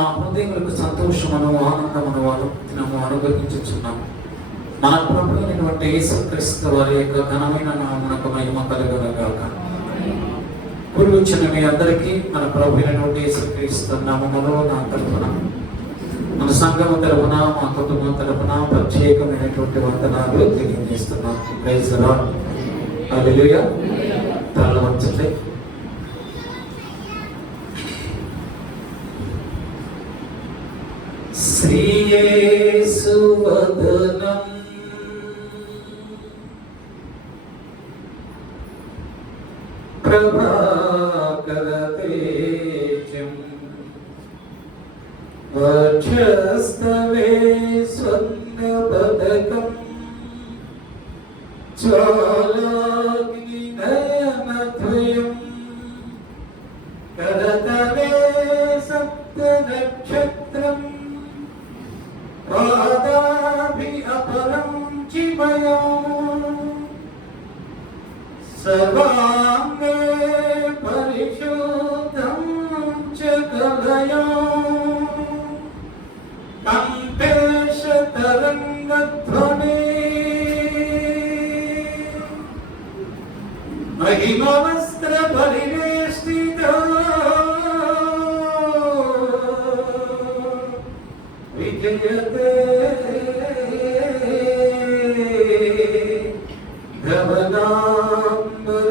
మా హృదయములకు సంతోషమును ఆనందమును అనుగ్రహించుచున్నాము. మన ప్రభు అయినటువంటి యేసుక్రీస్తు వారి యొక్క ఘనమైన నామమునకు మహిమ కలుగునుగాక. కూర్చున్న మీ అందరికీ మన ప్రభు అయినటువంటి యేసుక్రీస్తు నామములో నా తరఫున, మన సంఘము తరఫున, మా కుటుంబం తరఫున ప్రత్యేకమైనటువంటి వందనాలు తెలియజేస్తున్నాం. Praise the lord. హల్లెలూయా. తలలు వంచండి. శ్రీ యేసు వదనం ప్రభాకర తేజం వక్షస్థలే స్వర్ణ పదకం జ్వాలాగ్ని నయనద్వయం కరతలే సప్త నక్షత్రం పాదాభి అపరం చిమయం సర్వాంగే పరిశుద్ధం చ కలయం కంఠేశ తరంగధ్వని మహిమవస్త్ర పరివేష్టిత విజయతే ధవనాంబర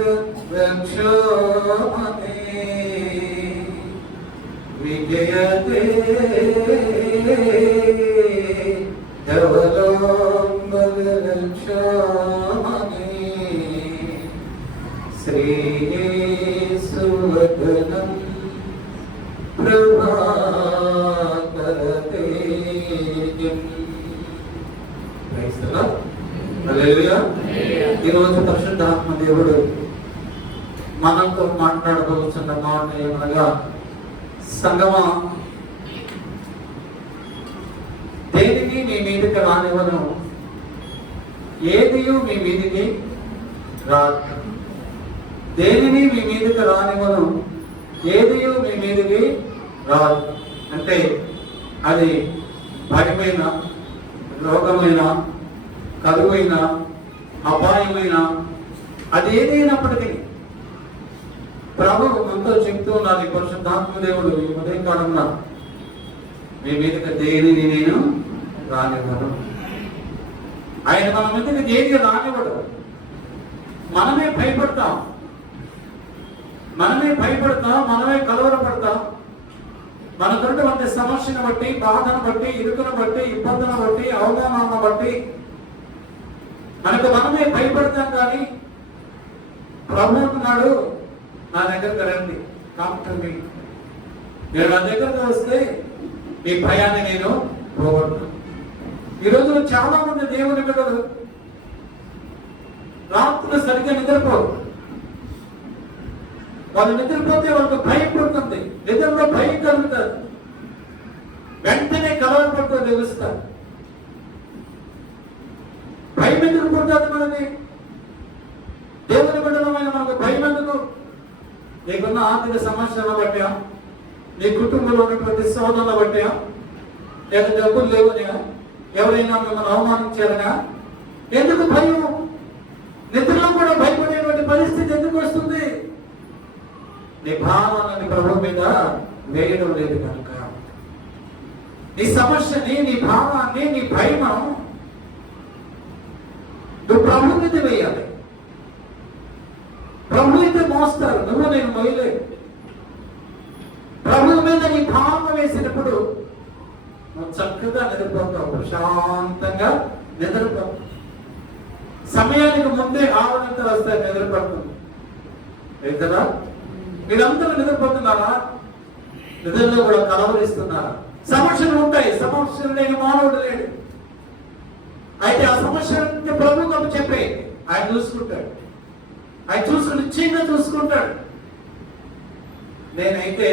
రక్షామణి విజయతే ధవనాంబర రక్షామణి శ్రీ యేసు వదనం ప్రభాకర తేజం. Praise the lord. హల్లెలూయా. ఈరోజు పరిశుద్ధాత్మ దేవుడు మనతో మాట్లాడబోతున్న మాట ఏమనగా, సంగమా, దేనిని మీ మీదకి రానివ్వను, ఏదియు మీ మీదికి రాదు. దేనిని మీ మీదకి రానివ్వను, ఏదియు మీ మీదకి రాదు. అంటే అది భయమైన, రోగమైన, కరువైన, అపాయమైన, అది ఏదైనప్పటికీ ప్రభువు మనతో చెప్తూ ఉన్నారు. ఈ పరిశుద్ధాత్మ దేవుడు ఈ ఉదయకాలంలో మీ మీదకి దేనిని నేను రానివ్వను. ఆయన మన మీదకి దేనికి రానివ్వడు. మనమే భయపడతాం, మనమే కలవరపడతాం. మనకున్నటువంటి సమస్యను బట్టి, బాధను బట్టి, ఇరుకును బట్టి, ఇబ్బందులను బట్టి, అవమానాలను బట్టి మనమే భయపడతాం. కానీ ప్రభు అంటున్నాడు, నా దగ్గరకు రండి, కాంప్టమి, మీరు నా దగ్గరకు వస్తే మీ భయాన్ని నేను పోగొట్టు. ఈ రోజులో చాలా మంది దేవుని బిడ్డలు రాత్రులు సరిగ్గా నిద్రపోరు. వాళ్ళు నిద్రపోతే వాళ్ళకు భయం పుడుతుంది, నిద్రలో భయం కలుగుతారు, వెంటనే కలవరపడుతూ తెలుస్తారు. భయం ఎందుకు పుడుతుంది మనకి? దేవుని బిడ్డలమైన మనకు భయం ఎందుకు? నీకున్న ఆర్థిక సమస్యలను బట్టా, నీ కుటుంబంలో ఉన్నటువంటి సోదరుల బట్టా, లేక డబ్బులు లేవనా, ఎవరైనా మిమ్మల్ని అవమానించారనా? ఎందుకు భయం? నిద్రలో కూడా భయపడేటువంటి పరిస్థితి ఎందుకు వస్తుంది? నీ భావాలని ప్రభు మీద వేయడం లేదు కనుక. నీ సమస్యని, నీ భావాన్ని, నీ భయం నువ్వు ప్రభు మీద వేయాలి. ప్రభు అయితే మోస్తారు, నువ్వు నేను మోయలేదు. ప్రభు మీద నీ భావం వేసినప్పుడు నువ్వు చక్కగా నిద్రపోతావు, ప్రశాంతంగా నిద్రపోతావు. సమయానికి ముందే ఆవరణలు వస్తాయి, నిద్రపడుతుంది కదా. మీరందరూ నిద్రపోతున్నారా? నిద్రలో కూడా కలవరిస్తున్నారా? సమస్యలు ఉంటాయి, సమస్యలు లేని మానవుడు లేడు. అయితే ఆ సమస్యలకి ప్రభు గొప్ప చెప్పే ఆయన చూసుకుంటాడు. ఆయన చూసుకుని చిన్న చూసుకుంటాడు. నేనైతే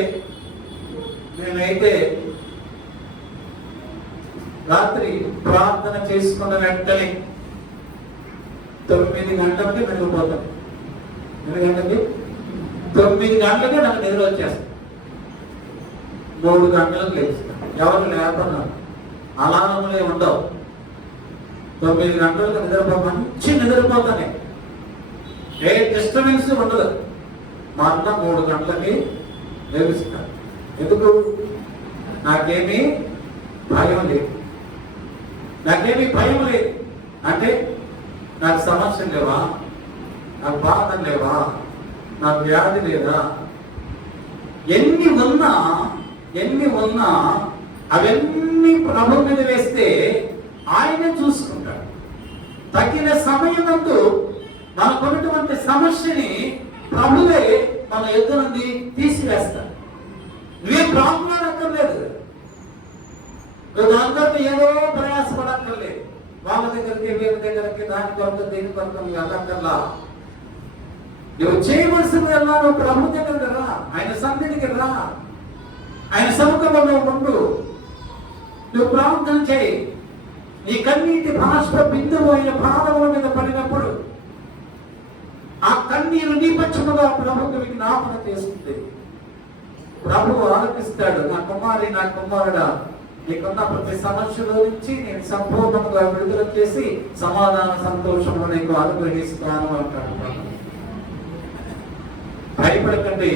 రాత్రి ప్రార్థన చేసుకున్న వెంటనే 9 గంటలకి నిద్రపోతాను. ఎన్ని గంటలకి? 9 గంటలకి నాకు నిద్ర వచ్చేస్తాను. 3 గంటలకు లేస్తాను. ఎవరు లేకున్నారు, అలారములే ఉండవు. 9 గంటలకు మంచి నిద్రపోతానే, ఏ డిస్టర్బెన్స్ ఉండదు. మళ్ళా 3 గంటలకి లేపిస్తారు. ఎందుకు? నాకేమీ భయం లేదు. నాకేమీ భయం లేదు అంటే నాకు సమస్యలు లేవా, నాకు బాధలు లేవా, నాకు వ్యాధి లేదా? ఎన్ని ఉన్నా అవన్నీ ప్రభు మీద వేస్తే ఆయనే చూసుకుంటాడు. తగిన సమయమందు మనకున్నటువంటి సమస్యని ప్రభువే మన ఎదురు నుండి తీసివేస్తాడు. నువ్వే ప్రాబ్లక్కర్లేదు, దాంతో ఏదో ప్రయాసపడక్కర్లేదు. వాళ్ళ దగ్గరికి వీళ్ళ దగ్గరికి దాని కొరకు దీని కొరకు వెళ్ళక్కర్లా. నువ్వు చేయవలసింది ఎలా? నువ్వు ప్రభు దగ్గరికి రా, ఆయన సన్నిధికి రా, ఆయన సముఖంలో ఉండు, నువ్వు ప్రార్థన చేయి. నీ కన్నీటి బాష్ప బిందువు ఆయన పాదముల మీద పడినప్పుడు ఆ కన్నీరు నీ పక్షముగా ప్రభుత్వం జ్ఞాపన చేస్తుంది. ప్రభువు ఆలపిస్తాడు, నా కుమారి, నా కుమారుడా, నీకున్న ప్రతి సమస్యలో నుంచి నేను సంపూర్ణంగా విడుదల చేసి సమాధాన సంతోషము నీకు అనుగ్రహిస్తాను అంటాడు. భయపడకండి.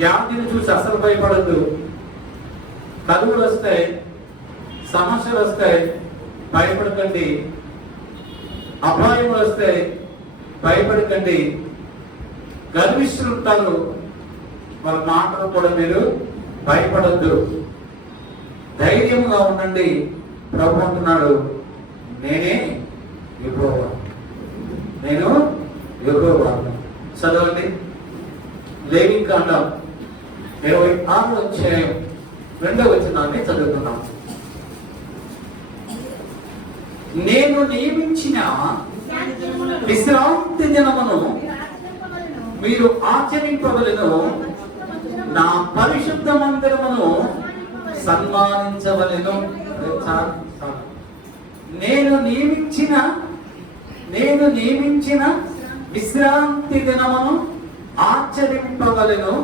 వ్యాధిని చూసి అసలు భయపడద్దు. కలుగులు వస్తాయి, సమస్యలు వస్తాయి, భయపడకండి. అపాయములు వస్తాయి, భయపడకండి. గర్విష్ఠులు ఉంటారు, వాళ్ళ మాటలు కూడా మీరు భయపడద్దు. ధైర్యంగా ఉండండి. ప్రభు అంటున్నాడు, నేనే యెహోవా, నేను యెహోవా. చదవండి, లేవికాండం 26వ అధ్యాయం 2వ వచనాన్ని చదువుతున్నాం. నేను నియమించిన విశ్రాంతి దినమును మీరు ఆచరింపవలెను, నా పరిశుద్ధ మందిరమును సన్మానించవలెను. నేను నియమించిన విశ్రాంతి దినమును ఆచరింపవలెను,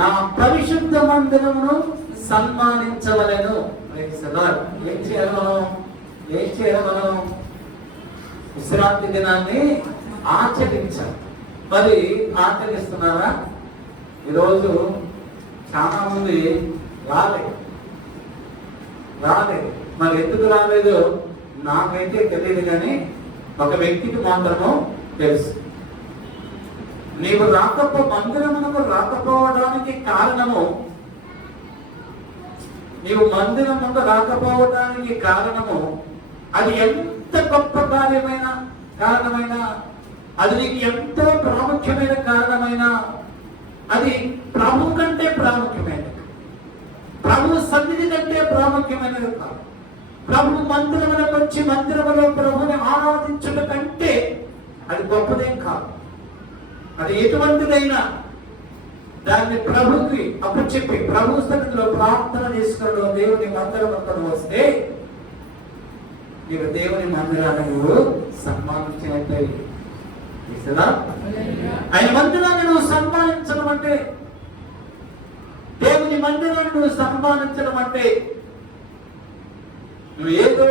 నా పరిశుద్ధ మందిరమును సన్మానించవలెను. ఏం చేయాలి మనం? విశ్రాంతి దినాన్ని ఆచరించాలి. మరి ఆచరిస్తున్నారా? ఈరోజు చాలా మంది రాలేదు. మరి ఎందుకు రాలేదు నాకైతే తెలియదు, కానీ ఒక వ్యక్తికి మాత్రము తెలుసు. నీవు మందిరమునకు రాకపోవడానికి కారణము, నీవు మందిరమునకు రాకపోవడానికి కారణము అది ఎంత గొప్ప కారణమైనా, అది నీకు ఎంతో ప్రాముఖ్యమైన కారణమైనా, అది ప్రభు కంటే ప్రాముఖ్యమైనది, ప్రభు సన్నిధి కంటే ప్రాముఖ్యమైనది కాదు. ప్రభు మందిరములకు వచ్చి మందిరములో ప్రభుని ఆరాధించుట కంటే అది గొప్పదేం కాదు. అది ఎటువంటిదైనా దాన్ని ప్రభుకి అప్పచెప్పి ప్రభు సన్నిధిలో ప్రార్థన చేసుకోవడం, దేవుని మందిరం వస్తే నీవు దేవుని మందిరాన్ని నువ్వు సన్మానించినట్టే. ఆయన మందిరాన్ని నువ్వు సన్మానించడం అంటే, దేవుని మందిరాన్ని నువ్వు సన్మానించడం అంటే నువ్వు ఏదో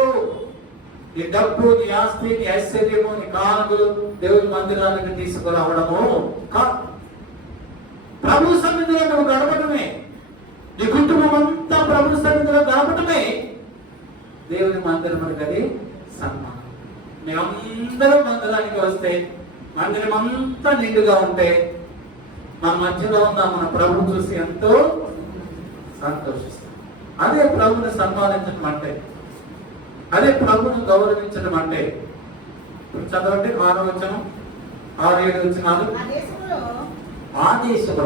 నీ డబ్బు, నీ ఆస్తి, నీ ఐశ్వర్యము, నీ కానుకలు దేవుని మందిరానికి తీసుకురావడము కాదు. ప్రభు సన్నిధిలో నువ్వు గడపడమే, నీ కుటుంబం అంతా ప్రభు సన్నిధిలో గడపడమే దేవుని మందిరం అది సన్మానం. మేమందరం మందిరానికి వస్తే, మందిరం అంతా నిండుగా ఉంటే, మన మధ్యలో ఉన్న మన ప్రభు చూసి ఎంతో సంతోషిస్తాం. అదే ప్రభుని సన్మానించడం అంటే, అదే ప్రభుని గౌరవించడం అంటే. చదవండి 6వ వచనం, 6-7 వచనాలు. ఆ దేశంలో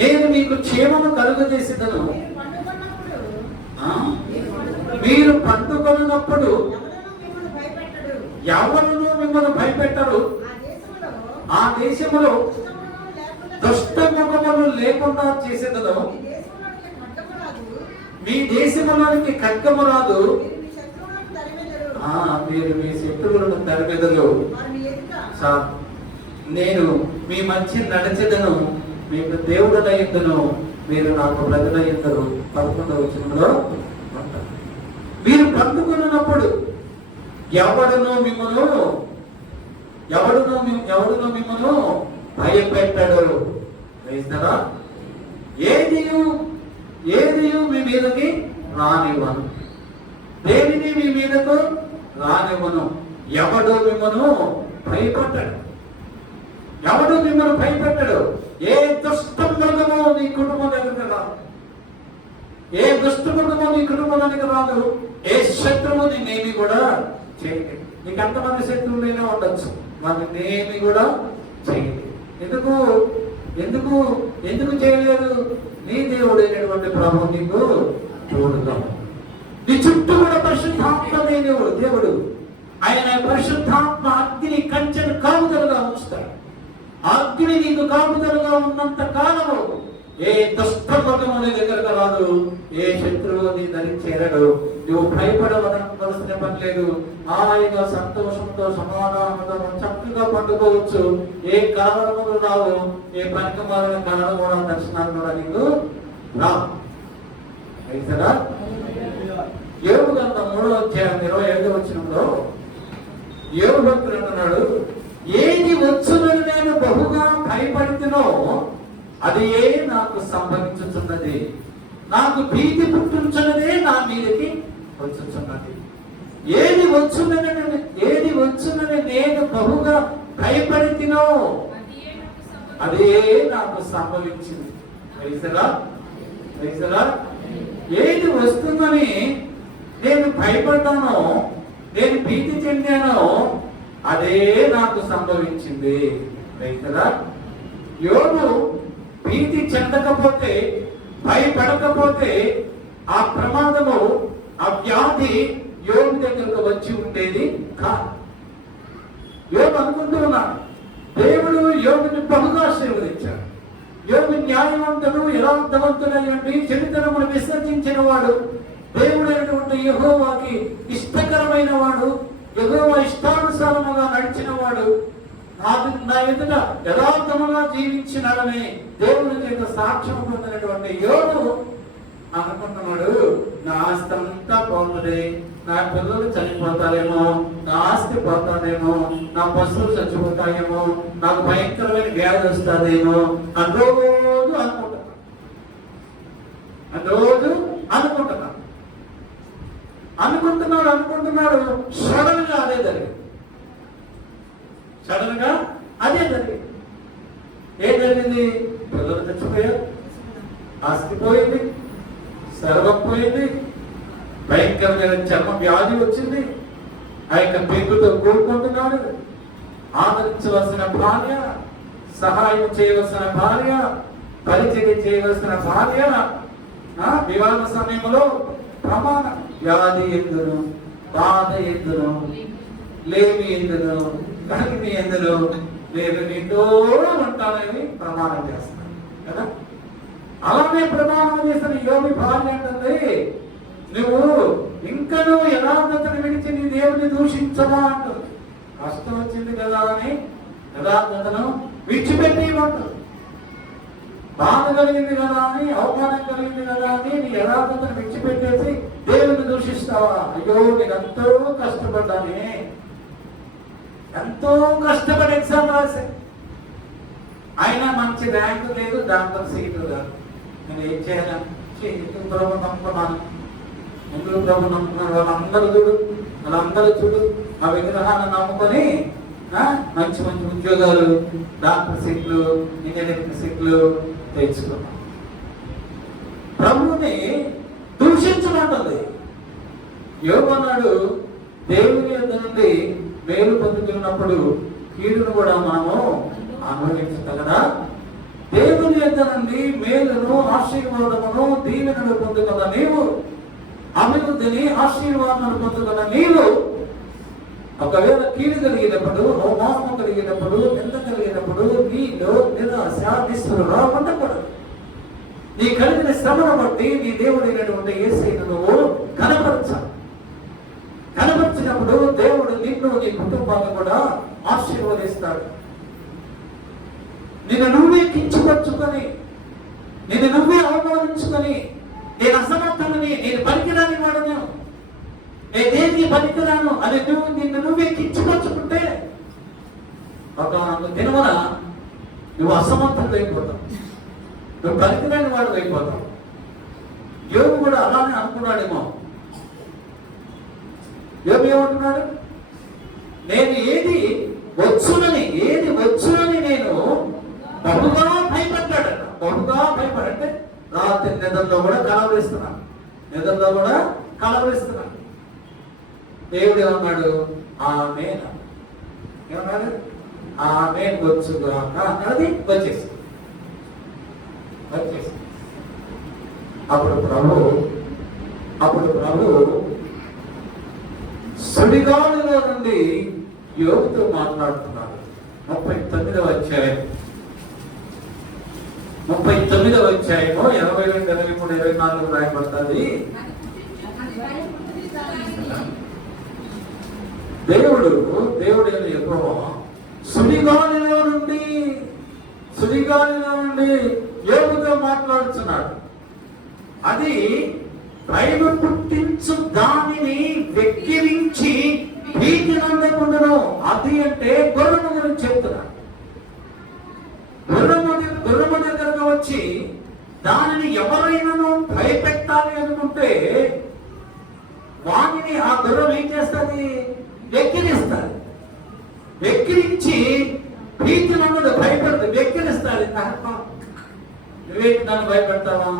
నేను మీకు క్షేమము కలుగజేసేదను, మీరు పండుకొన్నప్పుడు ఎవరునూ మిమ్మల్ని భయపెట్టరు, ఆ దేశంలో దుష్ట ముఖములు లేకుండా చేసేదను, మీ దేశంలోనికి ఖడ్గము రాదు, మీరు మీ శత్రువులను తరిమెదరు. నేను మీ మధ్య నడిచెదను, మీకు దేవుడన యుద్ధను, మీరు నాకు ప్రజల యుద్ధరు. 11వ వచనంలో ఉంటారు. మీరు పండుకున్నప్పుడు ఎవడును మిమ్మల్ని భయపెట్టడు. వేస్తారా? ఏది మీ మీదకి రానివ్వను, దేనిని మీ మీదకు రానివ్వను. ఎవడు మిమ్మల్ని భయపెట్టడు. ఎవడు మిమ్మల్ని భయపెట్టడు. ఏ దుష్ట మృగము నీ కుటుంబం దగ్గరికి రాదు. ఏ దుష్ట మృగము నీ కుటుంబానికి రాదు. ఏ శత్రువు నేనేమి కూడా చేయలేదు. నీకు అంతమంది శత్రువులైనా ఉండొచ్చు, వాళ్ళు నేమి కూడా చేయలేదు. ఎందుకు చేయలేదు? నీ దేవుడైనటువంటి ప్రభువు నీకు తోడుగా, నీ చుట్టూ కూడా పరిశుద్ధాత్మ దేవుడు. ఆయన పరిశుద్ధాత్మ అగ్ని కంచెను కాపుదలుగా ఉంచుతాడు. అగ్ని నీకు కాపుదలుగా ఉన్నంత కాలము ఏ దుష్టమృగము నీ దగ్గరకు రాదు, ఏ శత్రువు నీ ధరించేరడు. నువ్వు భయపడవలసిన పని లేదు. హాయిగా సంతోషంతో సమాధానంతో చక్కగా పండుకోవచ్చు. ఏ కారణములు రావు, ఏ పనికిమాలిన కారణం కూడా దర్శనాలు కూడా నీకు రావు. అయితేరా? యోబు గ్రంథం 3వ అధ్యాయం 25వ వచనంలో యోబు భక్తుడు అంటున్నాడు, ఏది వచ్చునని నేను బహుగా భయపడుతున్నో అది నాకు సంభవించుతున్నది. నాకు భీతి పుట్టించున్నదే నా మీదకి వచ్చుచున్నది. ఏది వచ్చునని నేను బహుగా భయపడుతున్నో అదే నాకు సంభవించింది. ఏది వస్తుందని నేను భయపడ్డానో, నేను భీతి చెందానో అదే నాకు సంభవించింది. రైతురా, యోబు భీతి చెందకపోతే, భయపడకపోతే ఆ ప్రమాదము, ఆ వ్యాధి యోబు దగ్గరకు వచ్చి ఉండేది కాదు. యోబు అనుకుంటూ ఉన్నాడు, దేవుడు యోబుని బహుగా ఆశీర్వదించాడు. యోబు న్యాయవంతుడు, యథార్థవంతుడైనటువంటి, చెడుతనమును విసర్జించిన వాడు, దేవుడైనటువంటి యెహోవాకి ఇష్టకరమైన వాడు, యెహోవా ఇష్టానుసారముగా నడిచిన వాడు, నా ఎదుట యథార్థముగా జీవించినాడని దేవుని చేత సాక్ష్యం పొందినటువంటి యోబు అనుకుంటున్నాడు, నా ఆస్తి అంతా పోతుంది, నా పిల్లలు చనిపోతారేమో, నా ఆస్తి పోతాదేమో, నా పశువులు చచ్చిపోతాయేమో, నాకు భయంకరమైన వ్యాధి వస్తుందేమో అని రోజు అనుకుంటున్నాడు. సడన్ గా అదే జరిగింది. ఏం జరిగింది? పిల్లలు చచ్చిపోయారు, ఆస్తి పోయింది, సర్వం పోయింది, భయంకరమైన చర్మ వ్యాధి వచ్చింది. ఆ యొక్క పెరుగుతో కూడుకుంటున్నాడు. ఆదరించవలసిన భార్య, సహాయం చేయవలసిన భార్య, పరిచర్య చేయవలసిన భార్య వివాహ సమయంలో ప్రమాణ వ్యాధి ఎందును, బాధ ఎందును, లేమి ఎందును, కలిమి ఎందును, నేను నీతో ఉంటానని ప్రమాణం చేస్తాను కదా. అలానే ప్రమాణం చేసిన యోబు భార్య అంటుంది, నువ్వు ఇంకనూ యథార్థతను విడిచి నీ దేవుని దూషించవా అంటుంది. కష్టం వచ్చింది కదా అని యథార్థతను విడిచిపెట్టేయమంటుంది. బాధ కలిగింది కదా అని, అవమానం కలిగింది కదా అని నీ యథార్థతను విడిచిపెట్టేసి దేవుని దూషిస్తావా? అయ్యో, నేను ఎంతో కష్టపడ్డానే, ఎంతో కష్టపడి ఎగ్జామ్ రాసే, అయినా మంచి ర్యాంకు లేదు, దాంట్లో సీటు కాదు. నేను ఏం చేయాలి? ఎందుకు ప్రభు నమ్ముకున్నాను, ఎందుకు ప్రభు నమ్ముకున్నాను? వాళ్ళందరూ చూడు ఆ విగ్రహాన్ని నమ్ముకొని మంచి మంచి ఉద్యోగాలు, డాక్టర్ సీట్లు, ఇంజనీరింగ్ సీట్లు తెచ్చుకున్నాం. ప్రభువుని దూషించమంటుంది. యోబు అన్నాడు, దేవుని యొద్ద నుండి మేలు పొందుతున్నప్పుడు కీడును కూడా మనము అనుభవించగలరా? దేవుని యొద్ద నుండి మేలును, ఆశీర్వాదమును, దీవెనను పొందుకున్న నీవు, అభివృద్ధిని, ఆశీర్వాదాలను పొందుకున్న నీవు ఒకవేళ కీడు కలిగినప్పుడు, మోహం కలిగినప్పుడు, నింద కలిగినప్పుడు నీలో నిరాశ, నిస్పృహ ఉండకూడదు. నీ కలిగిన శ్రమను బట్టి నీ దేవుడైనటువంటి యేసయ్యను నువ్వు కనపరిచినప్పుడు దేవుడు నిన్ను, నీ కుటుంబాన్ని కూడా ఆశీర్వదిస్తాడు. నిన్ను నువ్వే కించపరుచుకొని నేను నువ్వే అవమానించుకొని నేను అసమర్థనని, నేను పనికిరాని వాడను, నేను దేనికి పనికిరాను అని నిన్ను నువ్వే కిచ్చుకొచ్చుకుంటే ఒక దినమున నువ్వు అసమర్థుడు అయిపోతావు, నువ్వు పనికిరాని వాడు అయిపోతావు. యోగు కూడా అలానే అనుకున్నాడేమో. యోగు ఏమంటున్నాడు? నేను ఏది వచ్చునని నేను బహుగా భయపడ్డాడట. బహుగా భయపడంటే రాత్రి నిద్రలో కూడా కలవరిస్తున్నాను. దేవుడు ఏమన్నాడు? ఆమేన్. ఏమన్నాడు? ఆమేన్ వచ్చుగాక అన్నది వచ్చేసి. అప్పుడు ప్రభు సుడిగాలిలో నుండి యోగుతో మాట్లాడుతున్నాడు. 39వ అధ్యాయం 22, 23, 24 రాయబడుతుంది. దేవుడు యెహోవా సుడిగాలిలో నుండి యోగుతో మాట్లాడుతున్నాడు. అది భయం పుట్టించు దానిని వెక్కిరించి భీతి నందకుండను. అది అంటే గుర్రము గురించి చెప్తున్నాడు. గుర్రము దగ్గరకు వచ్చి దానిని ఎవరైనాను భయపెట్టాలి అనుకుంటే వానిని ఆ గుర్రం ఏం చేస్తుంది? వెక్కిరిస్తారు. వెక్కిరించి భీతి నందదు, భయపడుతుంది, వెక్కిరిస్తారు. నువ్వేంటి నన్ను భయపెడతావా?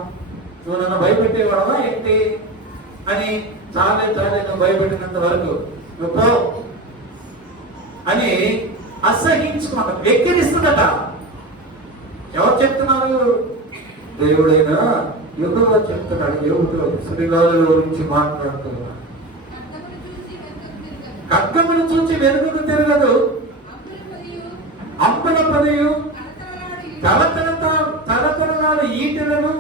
నువ్వు నన్ను భయపెట్టేవాడవా ఏంటి అని చాలే నువ్వు భయపెట్టినంత వరకు నువ్వు పో అని అసహించుకున్నాడు, వెక్కిరిస్తుందట. ఎవరు చెప్తున్నారు? దేవుడైనా యెహోవా చెప్తున్నాడు. యోగుతో సుడిగాలిలో నుంచి మాట్లాడుతున్నాడు. ఖడ్గమును చూచి వెనుకకు తిరగదు, అంపుల పదియు తలతలలాడు ఈటెలను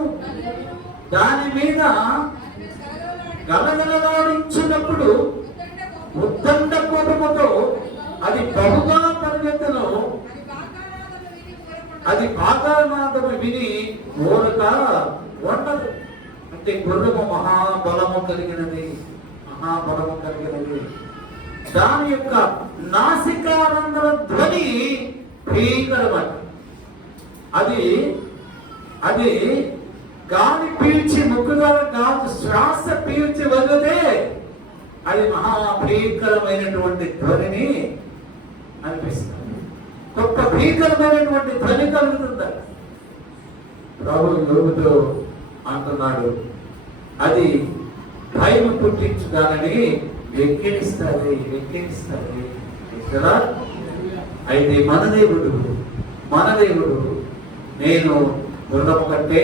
దాని మీద గలగలలాడించినప్పుడు ఉద్దండ కోపముతో అది బహుగా పరిగెత్తను. అది పాతాళనాదము విని ఊరక ఉండదు. అంటే గుర్రము మహాబలము కలిగినది. దాని యొక్క నాసికారంధ్ర ధ్వని భీకరమట. అది గాలి పీల్చి ముక్కు ద్వారా గాలి శ్వాస పీల్చి వదిలితే అది మహాభీకరమైనటువంటి ధ్వనిని అనిపిస్తుంది. గొప్ప భీకరమైనటువంటి ధ్వని కలుగుతుందట. ప్రభు యోగుతో అంటున్నాడు, అది భయం పుట్టించుదానని వెక్కిరిస్తుంది. అయితే మన దేవుడు నేను గుర్రము కంటే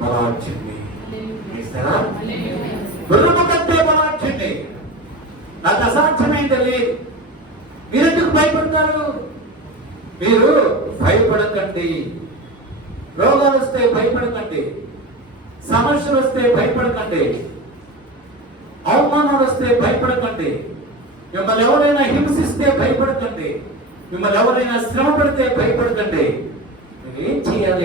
బలార్చుని. గుర్రము కంటే బలార్చుని. నాకు అసాధ్యమైంది లేదు. మీరెందుకు భయపడతారు? మీరు భయపడకండి. రోగాలు వస్తే భయపడకండి, సమస్యలు వస్తే భయపడకండి, అవమానాలు వస్తే భయపడకండి, మిమ్మల్ని ఎవరైనా హింసిస్తే భయపడకండి, మిమ్మల్ని ఎవరైనా శ్రమ పడితే భయపడకండి. మీరేం చేయాలి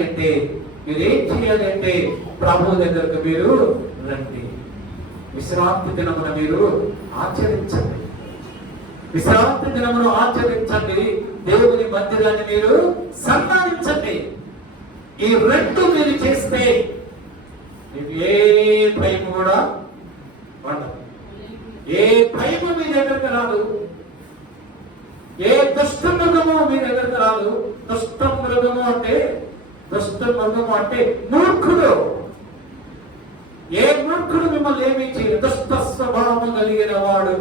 అంటే ప్రభు దగ్గరకు మీరు రండి. విశ్రాంతి దినమున మీరు ఆచరించండి. దేవుని మందిరాన్ని మీరు సన్మానించండి. ఈ రెండు మీరు చేస్తే మీకు ఏ భయం కూడా ఉండదు. ఏ భయము మీ దగ్గరకు రాదు. ఏ దుష్ట మృగము మీ దగ్గరకు రాదు. దుష్ట మృగము అంటే మూర్ఖుడు. ఏ మూర్ఖుడు మిమ్మల్ని ఏమీ చేయదు. దుష్ట స్వభావం కలిగిన వాడు,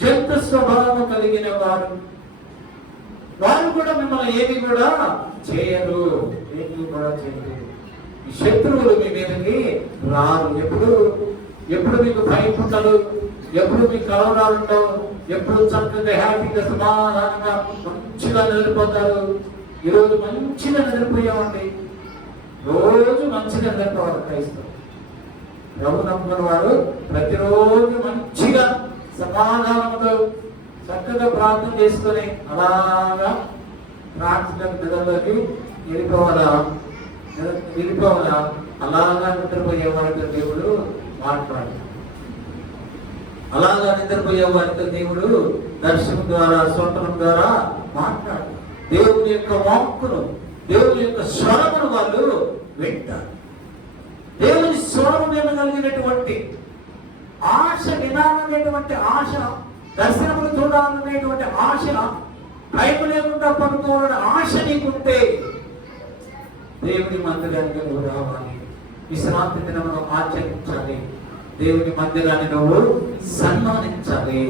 జంతు స్వభావం కలిగిన వాడు, వారు కూడా మిమ్మల్ని ఏమి కూడా చేయరు. ఈ శత్రువులు మీ మీదకి రారు. ఎప్పుడు మీకు భయం ఉండదు, ఎప్పుడు మీకు కలవరాలు ఉండవు, ఎప్పుడు చక్కగా హ్యాపీగా సమాధానంగా మంచిగా నిద్రపోతారు. ఈరోజు మంచిగా నిద్రపోయామండి. రోజు మంచిగా నిద్రపోవాలి క్రైస్తవులు. ప్రభు నమ్ముకున్న వాడు ప్రతిరోజు మంచిగా సమాధానంతో చక్కగా ప్రార్థన చేసుకొని అలాగా ప్రార్థన నిద్రలోకి వెళ్ళిపోవాలా. వెళ్ళిపోవాలా, అలాగా నిద్రపోయే వారితో దేవుడు మాట్లాడు. అలాగా నిద్రపోయే వారితో దేవుడు దర్శనం ద్వారా, స్వప్నం ద్వారా మాట్లాడు. దేవుని యొక్క వాక్కును, దేవుని యొక్క స్వరమును వాళ్ళు వింటారు. దేవుని స్వరం వినగలిగినటువంటి ఆశ, వినాలనేటువంటి ఆశ, దర్శనములు చూడాలనేటువంటి ఆశ, భయం లేకుండా పడుకోవాలనే ఆశ నీకుంటే దేవుని మందిరానికి నువ్వు రావాలి. విశ్రాంతి దినమును ఆచరించాలి. దేవుని మందిరాన్ని నువ్వు సన్మానించాలి.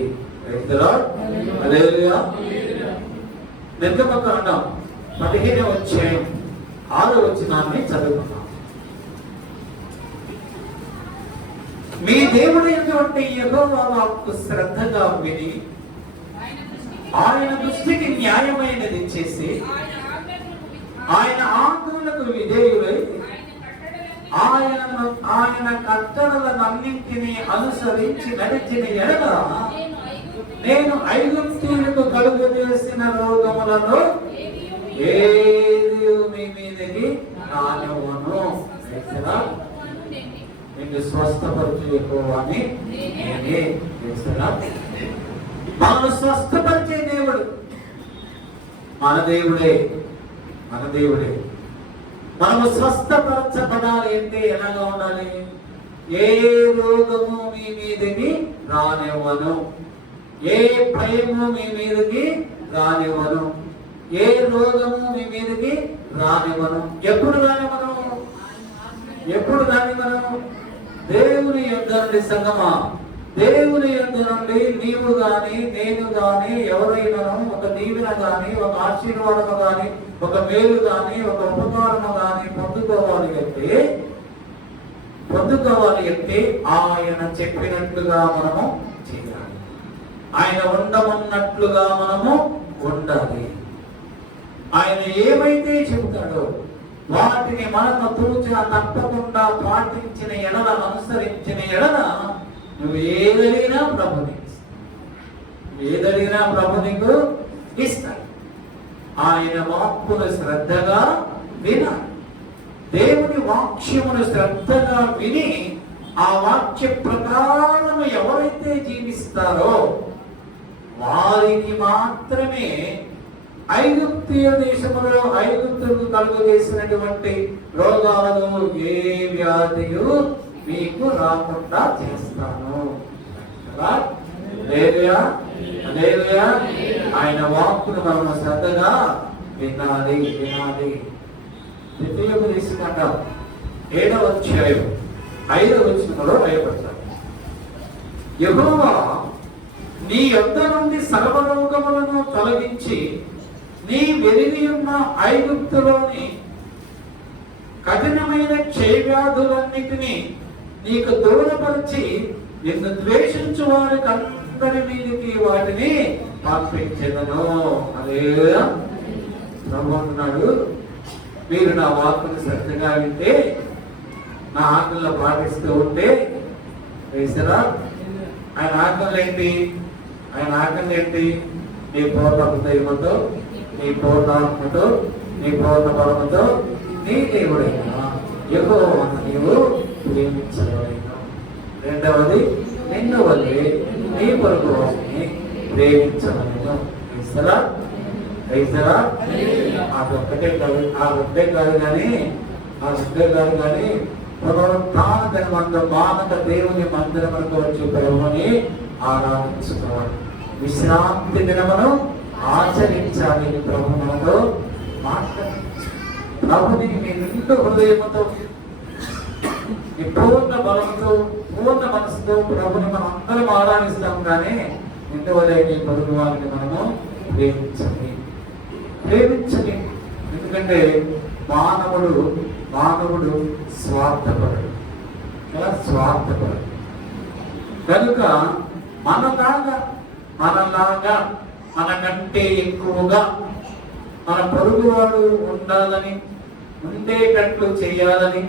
నిర్గమకాండం 15వ అధ్యాయం 6వ వచనాన్ని చదువుకున్నాం. మీ దేవుడైనటువంటి యెహోవా వాక్కు శ్రద్ధగా విని ఆయన దృష్టికి న్యాయమైనది చేసి ఆయన ఆజ్ఞలకు విధేయులై ఆయన కట్టడలన్నింటినీ అనుసరించి నడిచిన ఎడల నేను ఐగుప్తీయులకు కలుగజేసిన రోగములను ఏది మీ మీదకి రానివ్వను. నిన్ను స్వస్థపరచు యెహోవాని నేనే. మనల్ని స్వస్థపరిచే దేవుడు మన దేవుడే, మన దేవుడే. మనము స్వస్థపరచబడాలి అంటే ఎలాగా ఉండాలి? ఏ రోగము మీ మీదకి రానివ్వను, ఏ భయము మీ మీదకి రానివ్వను, ఏ రోగము మీ మీదకి రానివ్వను. ఎప్పుడు రానివ్వను? ఎప్పుడు రానివ్వను? దేవుని యొద్ద నుండి సంగమా, దేవుని యొద్ద నుండి నీవు గాని నేను గాని ఎవరైనా ఒక దీవెన గాని, ఒక ఆశీర్వాదము గాని, ఒక మేలు గాని, ఒక ఉపకారము గాని పొందుకోవాలి అంటే ఆయన చెప్పినట్లుగా మనము చేయాలి. ఆయన ఉండమన్నట్లుగా మనము ఉండాలి. ఆయన ఏమైతే చెబుతాడో వాటిని మనకు తూచా తప్పకుండా పాటించిన ఎడల, అనుసరించిన ఎడల నువ్వు ఏదైనా ప్రభు నీకు ఇస్తాడు. ఆయన వాక్కును శ్రద్ధగా వినాలి. దేవుని వాక్యమును శ్రద్ధగా విని ఆ వాక్య ప్రకారము ఎవరైతే జీవిస్తారో వారికి మాత్రమే ఐగుప్తీయ దేశములో ఐగుప్తులకు కలుగజేసినటువంటి రోగాలను, ఏ వ్యాధియు మీకు రాకుండా చేస్తాను. ఆయన వాక్కును మనము శ్రద్ధగా వినాలి. ద్వితీయోపదేశకాండం 7వ అధ్యాయం 5వ వచనంలో రాయబడతారు. యెహోవా నీ యొద్ద నుండి సర్వరోగములను తొలగించి నీ వెలిగి ఉన్న ఐగుప్తులోని కఠినమైన క్షయవ్యాధులన్నిటినీ నీకు దూరపరిచి నిన్ను ద్వేషించు వారికి అందరి మీదకి వాటిని పంపించెదను. హల్లెలూయా. ప్రభు అంటున్నాడు, మీరు నా వాక్కును శ్రద్ధగా వింటే, నా ఆజ్ఞలను పాటిస్తూ ఉంటే, వేసారా? ఆయన ఆజ్ఞలు ఏంటి? ఆయన ఆజ్ఞలు ఏంటి? నీ పూర్ణ హృదయముతో, నీ పూర్ణ ఆత్మతో, నీ పూర్ణ బలముతో నీ దేవుడైన యెహోవాను నీవు ప్రేమించవలెను. రెండవది, నిన్ను వలె నీ పొరుగు వారిని ప్రేమించవలెను. అదొక్కటే కాదు కానీ పునరుత్థాన దినమందు మానవ దేవుని మందిరములకు వచ్చి ప్రభువుని ఆరాధించుకోవాలి. విశ్రాంతి దినమును ఆచరించాలి. ప్రభు మనతో మాట్లాడి ప్రభుని మీ నిండు హృదయముతో, మీ పూర్ణ బలంతో, పూర్ణ మనసుతో ప్రభుని మనం అందరం ఆరాధిస్తాం. కానీ ఇందువల్ల మీ పొరుగు వారిని మనము ప్రేమించాలి. ఎందుకంటే మానవుడు స్వార్థపరుడు, కనుక మనలాగా మనకంటే ఎక్కువగా మన పొరుగువాడు ఉండాలని, ఉండేటట్లు చేయాలని,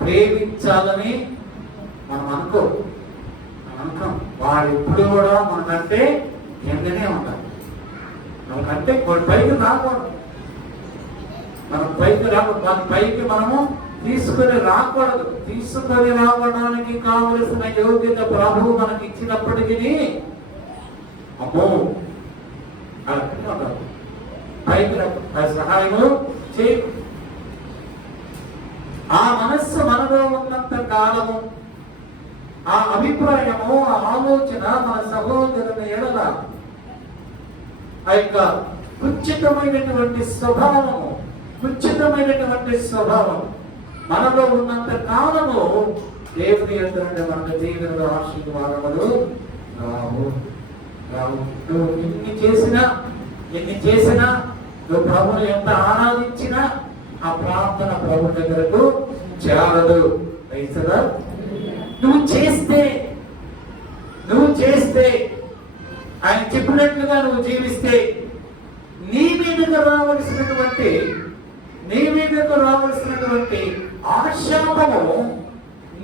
ప్రేమించాలని మనం అనుకోం. వాడు ఎప్పుడు కూడా మనకంటే కిందనే ఉండాలి. మనకంటే పైకి రాకూడదు. మన పైకి మనము తీసుకొని రాకూడదు. తీసుకొని రావడానికి కావలసిన యోగ్యత ప్రభువు మనకి ఇచ్చినప్పటికీ అమ్మో పైకి సహాయము చేయ. ఆ మనస్సు మనలో ఉన్నంత కాలము, ఆ అభిప్రాయము, ఆ ఆలోచన మన సహోదరుని ఎడల ఆ యొక్క కుచితమైనటువంటి స్వభావం మనలో ఉన్నంత కాలము దేవుని యొక్క మన జీవనంలో ఆశీర్వాదములు రావు. నువ్వు ఎన్ని చేసినా నువ్వు ప్రభుని ఎంత ఆరాధించినా ఆ ప్రార్థన ప్రభు దగ్గరకు చేరదు. నువ్వు చేస్తే ఆయన చెప్పినట్లుగా నువ్వు జీవిస్తే నీ మీదకు రావలసినటువంటి ఆశాపము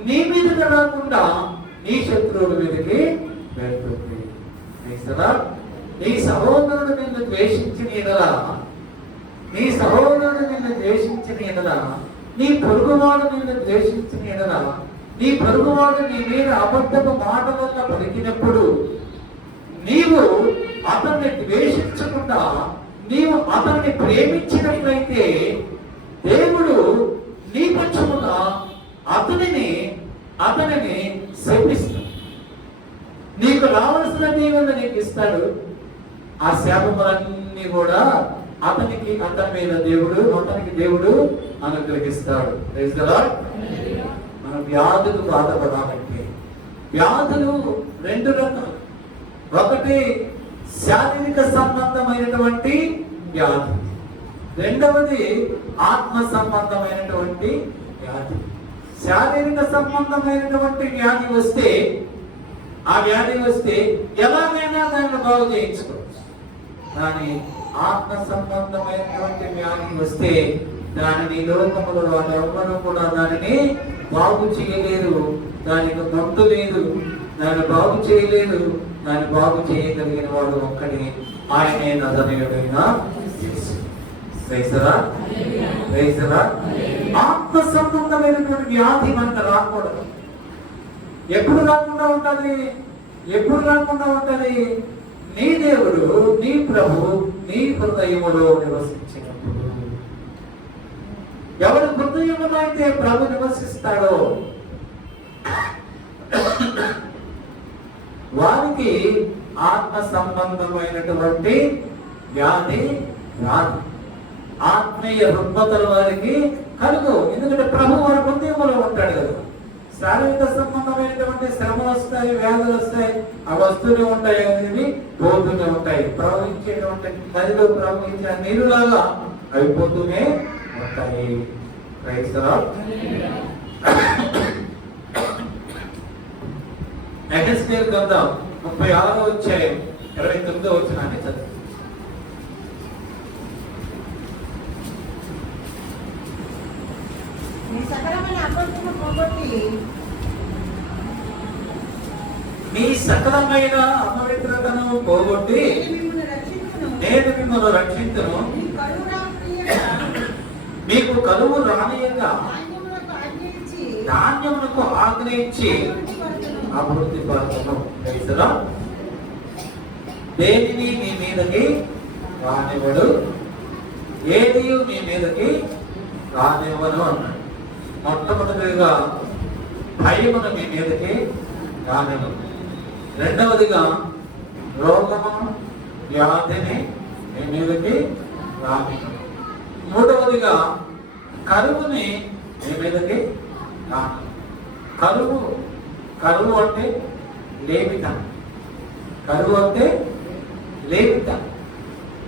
నీ మీదకు రాకుండా నీ శత్రువుల మీదకి వెళ్తుంది. నీ సహోదరుడు నిన్ను ద్వేషించిన ఎడలా, నీ పొరుగువాడు నిన్ను ద్వేషించిన ఎడలా, నీ పొరుగువాడు నీ మీద అబద్ధపు మాట వల్ల పలికినప్పుడు నీవు అతన్ని ద్వేషించకుండా నీవు అతన్ని ప్రేమించినట్లయితే దేవుడు నీ పక్షముగా అతనిని శపిస్తాడు. నీకు రావాల్సిన దీవెన నీకు ఇస్తాడు. ఆ శాపములన్నీ కూడా అతనికి దేవుడు అనుగ్రహిస్తాడు. మన వ్యాధులు బాధపడాలంటే వ్యాధులు రెండు రకాలు. ఒకటి శారీరక సంబంధమైనటువంటి వ్యాధి, రెండవది ఆత్మ సంబంధమైనటువంటి వ్యాధి. శారీరక సంబంధమైనటువంటి వ్యాధి వస్తే ఎలాగైనా దాన్ని బాగు చేయించుకోవచ్చు. కానీ ఆత్మ సంబంధమైనటువంటి వ్యాధి వస్తే దానిని లోకములో వాళ్ళు ఎవ్వరూ కూడా దానిని బాగు చేయలేరు. దానికి మందు లేదు, దాన్ని బాగు చేయలేదు. దాన్ని బాగు చేయగలిగిన వాడు ఒక్కడే, ఆయనే నజరేయుడైన యేసు. ఆత్మ సంబంధమైనటువంటి వ్యాధి మనకు రాకూడదు. ఎప్పుడు రాకుండా ఉంటది? నీ దేవుడు, నీ ప్రభు నీ హృదయములో నివసించినప్పుడు. ఎవరి హృదయములో అయితే ప్రభు నివసిస్తాడో వారికి ఆత్మ సంబంధమైనటువంటి వ్యాధి రాదు. ఆత్మీయ రుగ్మతల వారికి కలుగు. ఎందుకంటే ప్రభు వారి హృదయంలో ఉంటాడు కదా. శారీరక సంబంధమైనటువంటి శ్రమలు వస్తాయి, వ్యాధులు వస్తాయి, ఆ వస్తువులు ఉంటాయి, అనేవి పోతూనే ఉంటాయి. ప్రవహించేటువంటి నదిలో ప్రవహించిన నీరులాగా అవి పోతూనే ఉంటాయి. ఎహెజ్కేలు గ్రంథం 36వ అధ్యాయం 29వ వచనాన్ని చదువు. నీ సకలమైన అపవిత్రతను పోగొట్టి నేను మిమ్మల్ని రక్షించును, మీకు కలువు రానియంగా ధాన్యములకు ఆగ్రహించి అభివృద్ధి పరచను. దేనిని మీ మీదకి రానివ్వడు, ఏది మీ మీదకి రానివ్వను అన్నాడు. మొట్టమొదటిగా భయమును మీ మీదకి రానివ్వను. రెండవదిగా రోగము వ్యాధిని మీ మీదకి రానివ్వను. మూడవదిగా కరువుని మీ మీదకి రానివ్వను. కరువు అంటే లేమితం.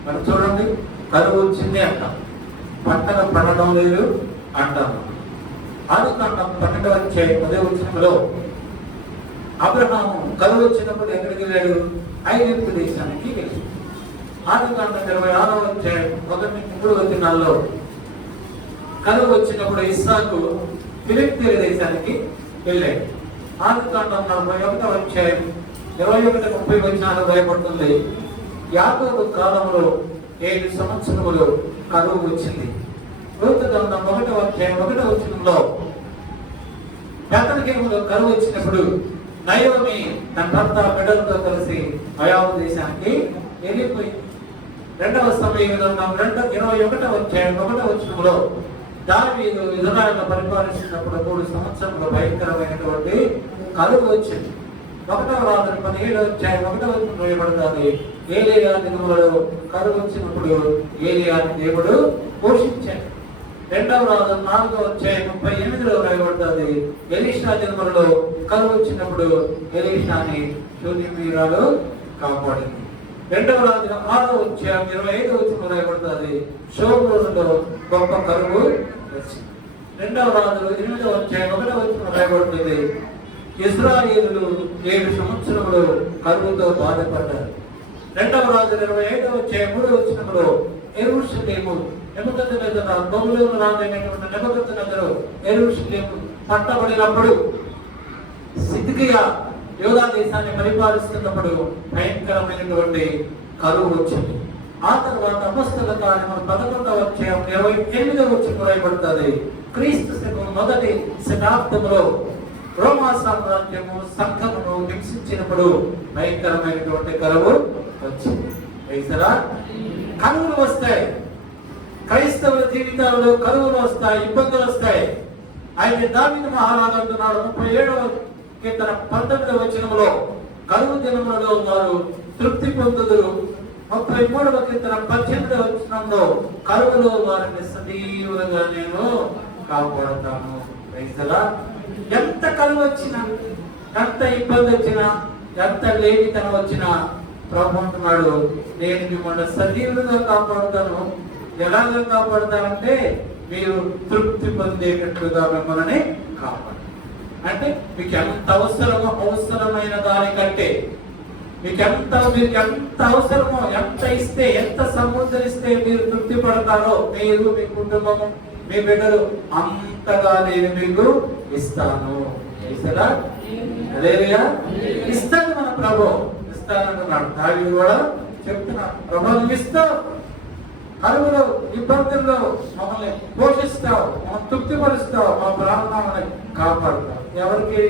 మరి చూడండి, కరువు వచ్చింది అంటాం, పంటలు పండడం లేదు అంటాం. ఆదికాండం 12వ అధ్యాయం 10వ వచనంలో అబ్రహాము కరువు వచ్చినప్పుడు ఎక్కడికి వెళ్ళాడు? ఐగుప్తు దేశానికి వెళ్ళాడు. ఆదికాండం 26వ అధ్యాయం 1 నుంచి 3 వచనాల్లో కరువు వచ్చినప్పుడు ఇస్సాకు ఫిలిష్తీయుల దేశానికి వెళ్ళాడు. ఆదికాండం 41వ అధ్యాయం 21-30 వచనాలు భయపడుతుంది. యాకోబు కాలంలో 7 సంవత్సరములు కరువు వచ్చింది. రూతు గ్రంథం 1వ అధ్యాయం 1వ వచనంలో బెత్లెహేములో కరువు వచ్చినప్పుడు నయోమి తన భర్త బిడ్డలతో కలిసి మోయాబు దేశానికి వెళ్ళిపోయింది. 2వ సమూయేలు గ్రంథం 21వ అధ్యాయం 1వ వచనంలో దావీదు ఇశ్రాయేలును పరిపాలిస్తున్నప్పుడు 3 సంవత్సరంలో భయంకరమైనటువంటి కరువు వచ్చింది. 1వ రాజులు 17వ అధ్యాయం 1వ వచనంలో ఇవ్వబడుతుంది, ఏలీయా దినములలో కరువు వచ్చినప్పుడు ఏలీయాని దేవుడు పోషించాడు. 2వ రాజు 4వ అధ్యాయం 38లో రాయబడుతుంది, ఎలీషా దినములలో కరువు వచ్చినప్పుడు ఎలీషాని శూన్యమీరాలు కాపాడింది. 2వ రాజు 6వ అధ్యాయం 25వ వచనంలో రాయబడుతుంది, షోమ్రోనులో గొప్ప కరువు వచ్చింది. 2వ రాజులు 8వ అధ్యాయం 1వ వచనంలో రాయబడుతుంది, ఇశ్రాయేలులు 7 సంవత్సరములు కరువుతో బాధపడ్డారు. 2వ రాజు 25వ అధ్యాయం 3వ వచనంలో యెరూషలేము నెబుకద్నెజరు బబులోను రాజైనటువంటి నెబుకద్నెజరు యెరూషలేము పట్టబడినప్పుడు సిద్కియా యూదా దేశాన్ని పరిపాలిస్తున్నప్పుడు భయంకరమైనటువంటి కరువు వచ్చింది. ఆ తర్వాత అపొస్తలుల కార్యములు 11వ అధ్యాయం 28వ వచనంలో రాయబడుతుంది, క్రీస్తు శకం మొదటి శతాబ్దంలో రోమా సామ్రాజ్యము సంఘమును హింసించినప్పుడు భయంకరమైనటువంటి కరువు వచ్చింది. కరువులు వస్తాయి, క్రైస్తవుల జీవితాల్లో కరువులు వస్తాయి, ఇబ్బందులు వస్తాయి. అయితే దావీదు మహారాజు అంటున్నాడు 37వ కీర్తన 19వ వచనంలో, కరువు దినములలో వారు తృప్తి పొందుదురు. 33వ కీర్తన 18వ వచనంలో, కరువులో వారిని సజీవులుగా నేను కాపాడుతాను. ఎంత కరువు వచ్చినా, ఎంత ఇబ్బంది వచ్చినా, ఎంత లేమితనం వచ్చినా ప్రభు అంటున్నాడు, నేను మిమ్మల్ని సజీవులుగా కాపాడుతాను. ఎలాగ కాపాడుతానంటే మీరు తృప్తి పొందేటట్లుగా మిమ్మల్ని కాపాడు. అంటే మీకు ఎంత అవసరమైన దానికంటే మీకు ఎంత అవసరమో, ఎంత ఇస్తే, ఎంత సముద్రిస్తే మీరు తృప్తి పడతారో, మీరు మీ కుటుంబము మీ బిడ్డలు అంతగా నేను మీకు ఇస్తాను. ఇస్తాను మన ప్రభు, ఇస్తానంటున్నాడు. దావీదు కూడా చెప్తున్నాడు, ప్రభు నువ్వు ఇస్తావు, కరువులో ఇబ్బందుల్లో మమ్మల్ని పోషిస్తావు, మమ్మల్ని తృప్తిపరుస్తావు, మా ప్రాణాలను కాపాడుతావు. ఎవరిని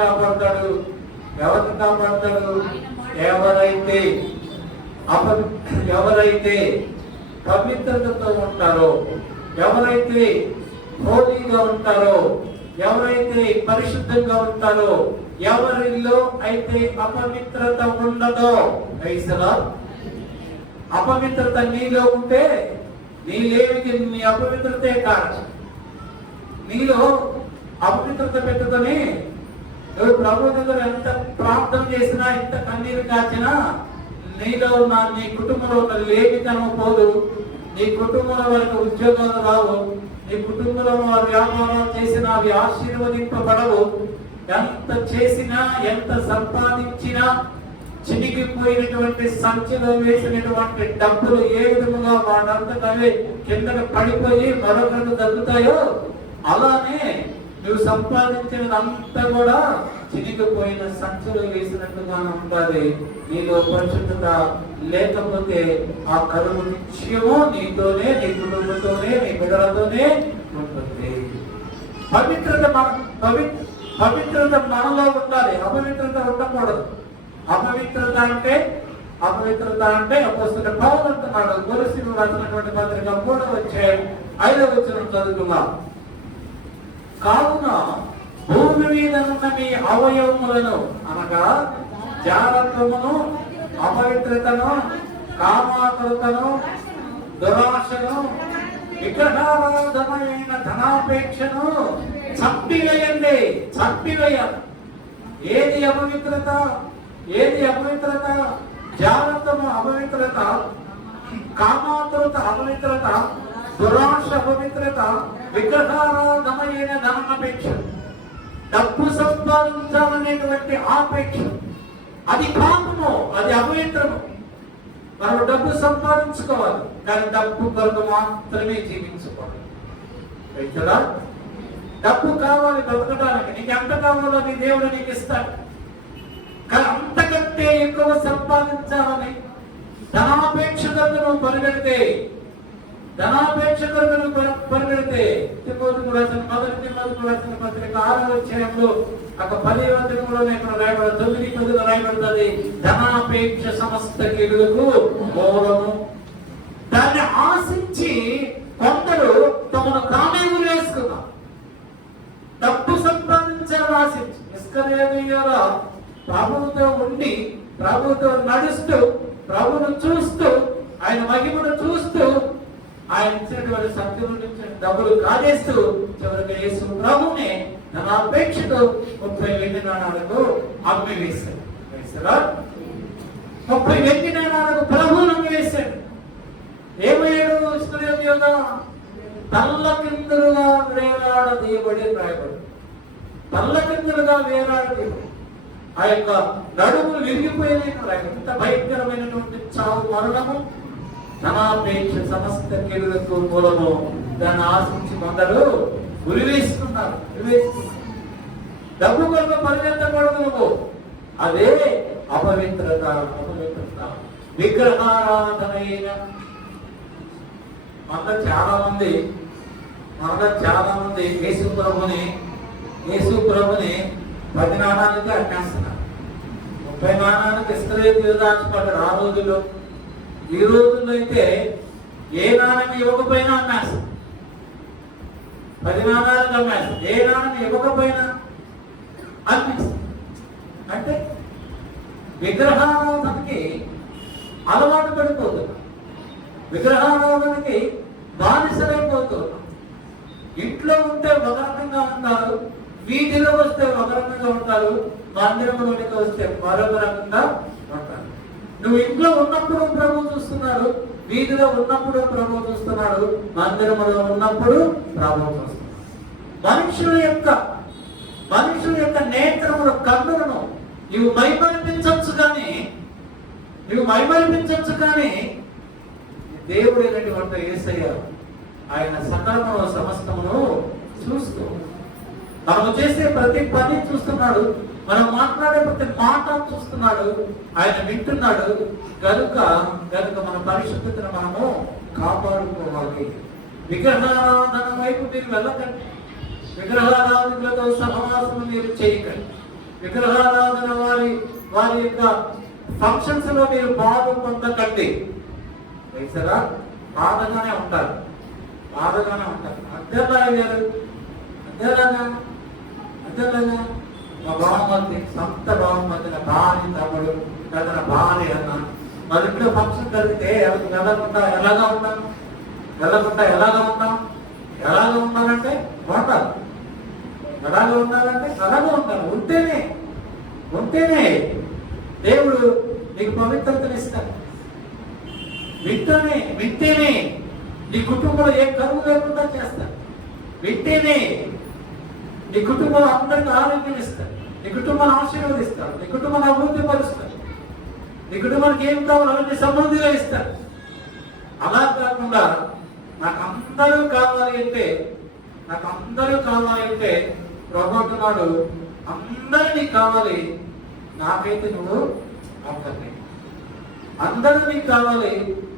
కాపాడుతాడు? ఎవరైతే పవిత్రతతో ఉంటారో, ఎవరైతే హోలీగా ఉంటారో, ఎవరైతే పరిశుద్ధంగా ఉంటారో, ఎవరిలో అయితే అపవిత్రత ఉండదో, అపవిత్రత నీలో ఉంటే నీలేమికి నీ అపవిత్రతే కారణం. నీలో అపవిత్రత పెట్టుకొని నువ్వు ప్రభు దగ్గర ఎంత ప్రార్థన చేసినా, ఎంత కన్నీరు కాచినా, నీలో ఉన్న నీ కుటుంబంలో ఉన్న లేమితనం పోదు, నీ కుటుంబంలో వారికి ఉద్యోగాలు రావు, నీ కుటుంబంలో వారు వ్యాపారం చేసినా అవి ఆశీర్వదింపబడవు. ఎంత చేసినా, ఎంత సంపాదించినా, చినిగిపోయినటువంటి సంచిలో వేసినటువంటి డబ్బులు ఏ విధముగా వాడంతటవే కిందకి పడిపోయి మరొకరికి తగ్గుతాయో, అలానే నువ్వు సంపాదించినదంతా కూడా చినిగిపోయిన సంచులు వేసినట్టుగా ఉంటుంది. నీలో పరిశుద్ధత లేకపోతే ఆ కరువు నిత్యము నీతోనే, నీ కుటుంబంతోనే, నీ బిడ్డలతోనే ఉంటుంది. పవిత్రత మనలో ఉండాలి, అపవిత్రత ఉండకూడదు. అపవిత్రత అంటే అపోస్తలుడైన పౌలు అంటున్నాడు, కొరింథీయులకు రాసినటువంటి పత్రిక 3వ అధ్యాయం 5వ వచనం చదువుకుందాం. కావున భూమి మీద ఉన్న మీ అవయవములను అనగా జారత్వమును, అపవిత్రతను, కామాతురతను, దురాశను, విగ్రహారాధమైన ధనాపేక్షను చంపివేయండి. ఏది అపవిత్రత? జారత్వము అపవిత్రత, కామాతురత అపవిత్రత, దురాశ అపవిత్రత, విగ్రహారాధమైన ధనాపేక్ష, డబ్బు సంపాదించాలనేటువంటి ఆపేక్ష, అది పాపము, అది అపవిత్రము. మనం డబ్బు సంపాదించుకోవాలి, కానీ డబ్బు కొరకు మాత్రమే జీవించుకోవాలి. డబ్బు కావాలి బ్రతకడానికి, నీకు ఎంత కావాలో నీ దేవుడు నీకు ఇస్తాడు. కానీ అంతకంటే ఎక్కువ సంపాదించాలని ధనాపేక్ష నువ్వు పరిగెడితే ధనాపేక్ష కొరకు పరిగెడితే తిమోతికి రాసిన మొదటి తిమోతికి రాసిన పత్రిక 6వ అధ్యాయంలో ఒక 10వ వచనంలో ఇక్కడ రాయబడి 9-10 రాయబడుతుంది. ధనాపేక్ష సమస్త కీడులకు మూలము. దాన్ని ఆశించి కొందరు తమను తామే ఉరేసుకున్నారు. డబ్బు సంపాదించాలని ఆశించి ఇస్కరియోతు ప్రభువుతో ఉండి ప్రభువుతో నడుస్తూ ప్రభువును చూస్తూ ఆయన మహిమను చూస్తూ ఆయన ఇచ్చినటువంటి సత్యం నుంచి డబ్బులు కాజేస్తూ చివరికి యేసు ప్రభువుని ధనాపేక్షతో 30 వెండి నాణాలకు అమ్మి వేశాడు. 30 వెండి నాణాలకు ప్రభువును అమ్మి వేశాడు. ఏమయ్యాడు ఇస్కరియోతు? తల్లకిందులుగా వేలాడదీయబడి రాయబడి తల్లకిందులుగా వేలాడదీయబడి ఆ యొక్క నడుములు విరిగిపోయిన ఎంత భయంకరమైనటువంటి చావు మరణము. ధనాపేక్ష సమస్త కీడులకు మూలము. దాన్ని ఆశించి కొందరు ఉరివేసుకున్నారు. డబ్బు కొరకు పరిగెత్తకూడదు. అదే అపవిత్రత. విగ్రహారాధనైన మనలో చాలా మంది యేసు ప్రభుని 10 నాణాలకి అట్టేస్తున్నారు. 30 నాణాలకు ఇస్కరియోతు దాచిపడ్డాడు ఆ రోజుల్లో. ఈ రోజుల్లో అయితే ఏ నాణ్యం ఇవ్వకపోయినా అమ్మేస్తారు. 10 నాణాలకు అమ్మేస్తారు. ఏ నాణ్యం ఇవ్వకపోయినా అమ్మేస్తారు. అంటే విగ్రహారాధనకి అలవాటు పడిపోతున్నారు. విగ్రహారాధనకి బానిసలైపోతున్నారు. ఇంట్లో ఉంటే ఒక రకంగా ఉంటారు, వీధిలో వస్తే ఒక రకంగా ఉంటారు, మందిరంలోనికి వస్తే మరొక రకంగా ఉంటారు. నువ్వు ఇంట్లో ఉన్నప్పుడు ప్రభు చూస్తున్నాడు, వీధిలో ఉన్నప్పుడు ప్రభు చూస్తున్నాడు, మందిరంలో ఉన్నప్పుడు ప్రభు చూస్తున్నాడు. మనుషుల యొక్క నేత్రముల కన్నులను నువ్వు మైమరిపించవచ్చు కానీ దేవుడు అయినటువంటి యేసయ్య ఆయన సకలమును సమస్తమును చూస్తూ మనము చేసే ప్రతి పని చూస్తున్నాడు. మనం మాట్లాడే ప్రతి మాట చూస్తున్నాడు. ఆయన వింటున్నాడు. గనుక మన పరిశుద్ధతను మనము కాపాడుకోవాలి. విగ్రహారాధన వైపు మీరు వెళ్ళకండి. విగ్రహారాధనలతో సహవాసం మీరు చేయకండి. విగ్రహారాధన వారి యొక్క ఫంక్షన్స్ లో మీరు బాధ పొందకండి. వేసరా బాధగానే ఉంటారు. అంతేలాగా మా బావమతి సొంత బావమతి నా భార్య తమ్ముడు లేదా నా భార్య అన్న మరి ఇంట్లో ఫంక్షన్ జరిగితే వెళ్ళకుండా ఎలాగా ఉంటాను? ఎలాగా ఉన్నారంటే ఉంటారు. అలాగే ఉంటారు. ఉంటేనే దేవుడు నీకు పవిత్రతను ఇస్తాడు. వింటేనే నీ కుటుంబంలో ఏ కరువు లేకుండా చేస్తాడు. వింటేనే నీ కుటుంబంలో అందరికీ ఆరోగ్యం ఇస్తాడు. నీ కుటుంబాన్ని ఆశీర్వదిస్తాడు. నీ కుటుంబాన్ని అభివృద్ధి పరుస్తాడు. నీ కుటుంబానికి ఏం కావాలో అవన్నీ సమృద్ధిగా ఇస్తాడు. అలా కాకుండా నాకు అందరూ కావాలి అంటే ప్రభుత్వాడు అందరినీ కావాలి, నాకైతే నువ్వు అక్కర్లే. అందరూ నీకు కావాలి,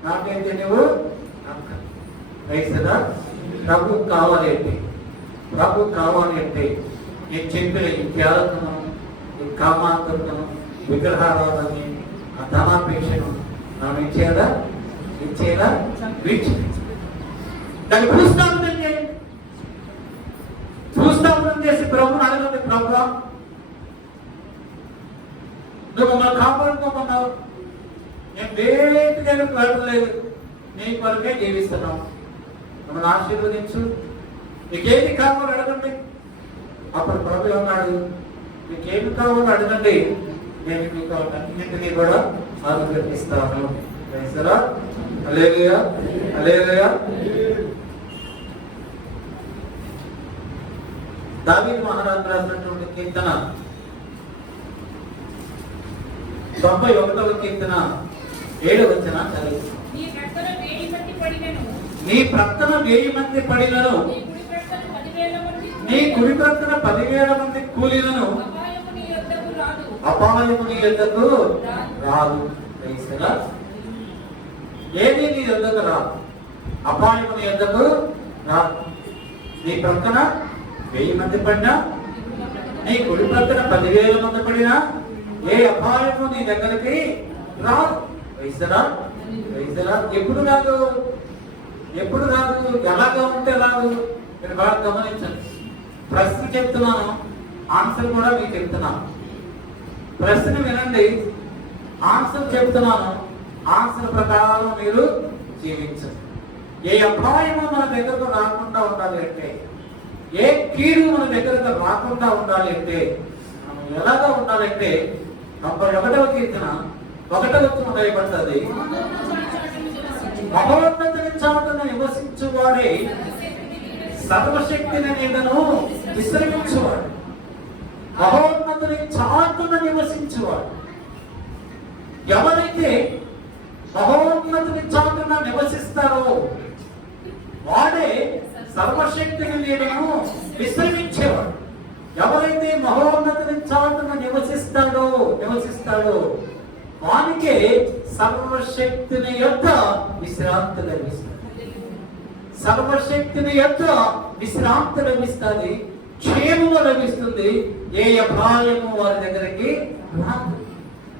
నాకైతే నువ్వు అక్కర్లే. రైసదా ప్రభు కావాలి అంటే నేను చెప్పిన ఈ త్యాగతను, ఈ కామాంతను, విగ్రహారాధనని, ఆ ధనాపేక్షను మనం ఇచ్చేదా దాన్ని భూస్థాపనం చేసి ప్రభుని అడగండి. ప్రభు నువ్వు మమ్మల్ని కాపాడుకోమన్నావు, నేను వేటిగా వెళ్ళలేదు, నీ కొరకే జీవిస్తున్నావు, మమ్మల్ని ఆశీర్వదించు, నీకేమి కావాలో అడగండి. అప్పుడు ప్రభు అన్నాడు, మీకేమి కావాలో అడగండి, నేను మీకు అన్నింటినీ కూడా అనుగ్రహిస్తాను. హల్లెలూయా. దావీదు మహారాజు రాసినటువంటి కీర్తన 91వ కీర్తన 7వ వచనం చదువుతున్నాం. నీ ప్రక్కన 1000 మంది పడినను, నీ కుడి ప్రక్కన 10,000 మంది కూలినను, అపాయము నీ యొద్దకు రాదు. ఏది నీ యొద్దకు రాదు. అపాయము నీ యొద్దకు రాదు. నీ ప్రక్కన 1000 మంది పడినా, నీ కుడి ప్రక్కన 10,000 మంది పడినా ఏ అపాయము నీ దగ్గరికి రాదు. వైసరా వైసరా ఎప్పుడు రాదు, ఎప్పుడు రాదు, ఎలాగా ఉంటే రాదు. మీరు బాగా గమనించండి. ప్రశ్న చెప్తున్నాను, ఆన్సర్ కూడా మీకు చెప్తున్నాను. ప్రశ్న వినండి, ఆన్సర్ చెప్తున్నాను, ఆన్సర్ ప్రకారం మీరు జీవించండి. ఏ అపాయము మన దగ్గరకు రాకుండా ఉండాలి అంటే, ఏ కీడు మన దగ్గరకు రాకుండా ఉండాలి అంటే మనం ఎలాగా ఉండాలంటే 91వ కీర్తన 1వ వచనం రాయబడుతుంది. మహోన్నతుని చాటున నివసించువాడే సర్వశక్తిని నీడను విశ్రమించువాడు. మహోన్నతుని చాటున నివసించువాడు. ఎవరైతే మహోన్నతుని చాటున నివసిస్తారో వాడే సర్వశక్తిని నీడను విశ్రమించేవాడు. ఎవరైతే మహోన్నతుని చాటున నివసిస్తాడో వానికే సర్వశక్తిని యొక్క విశ్రాంతి లభిస్తుంది. సర్వశక్తిని యొక్క విశ్రాంతి లభిస్తుంది, క్షేమము లభిస్తుంది. ఏ అపాయము వారి దగ్గరికి రాదు.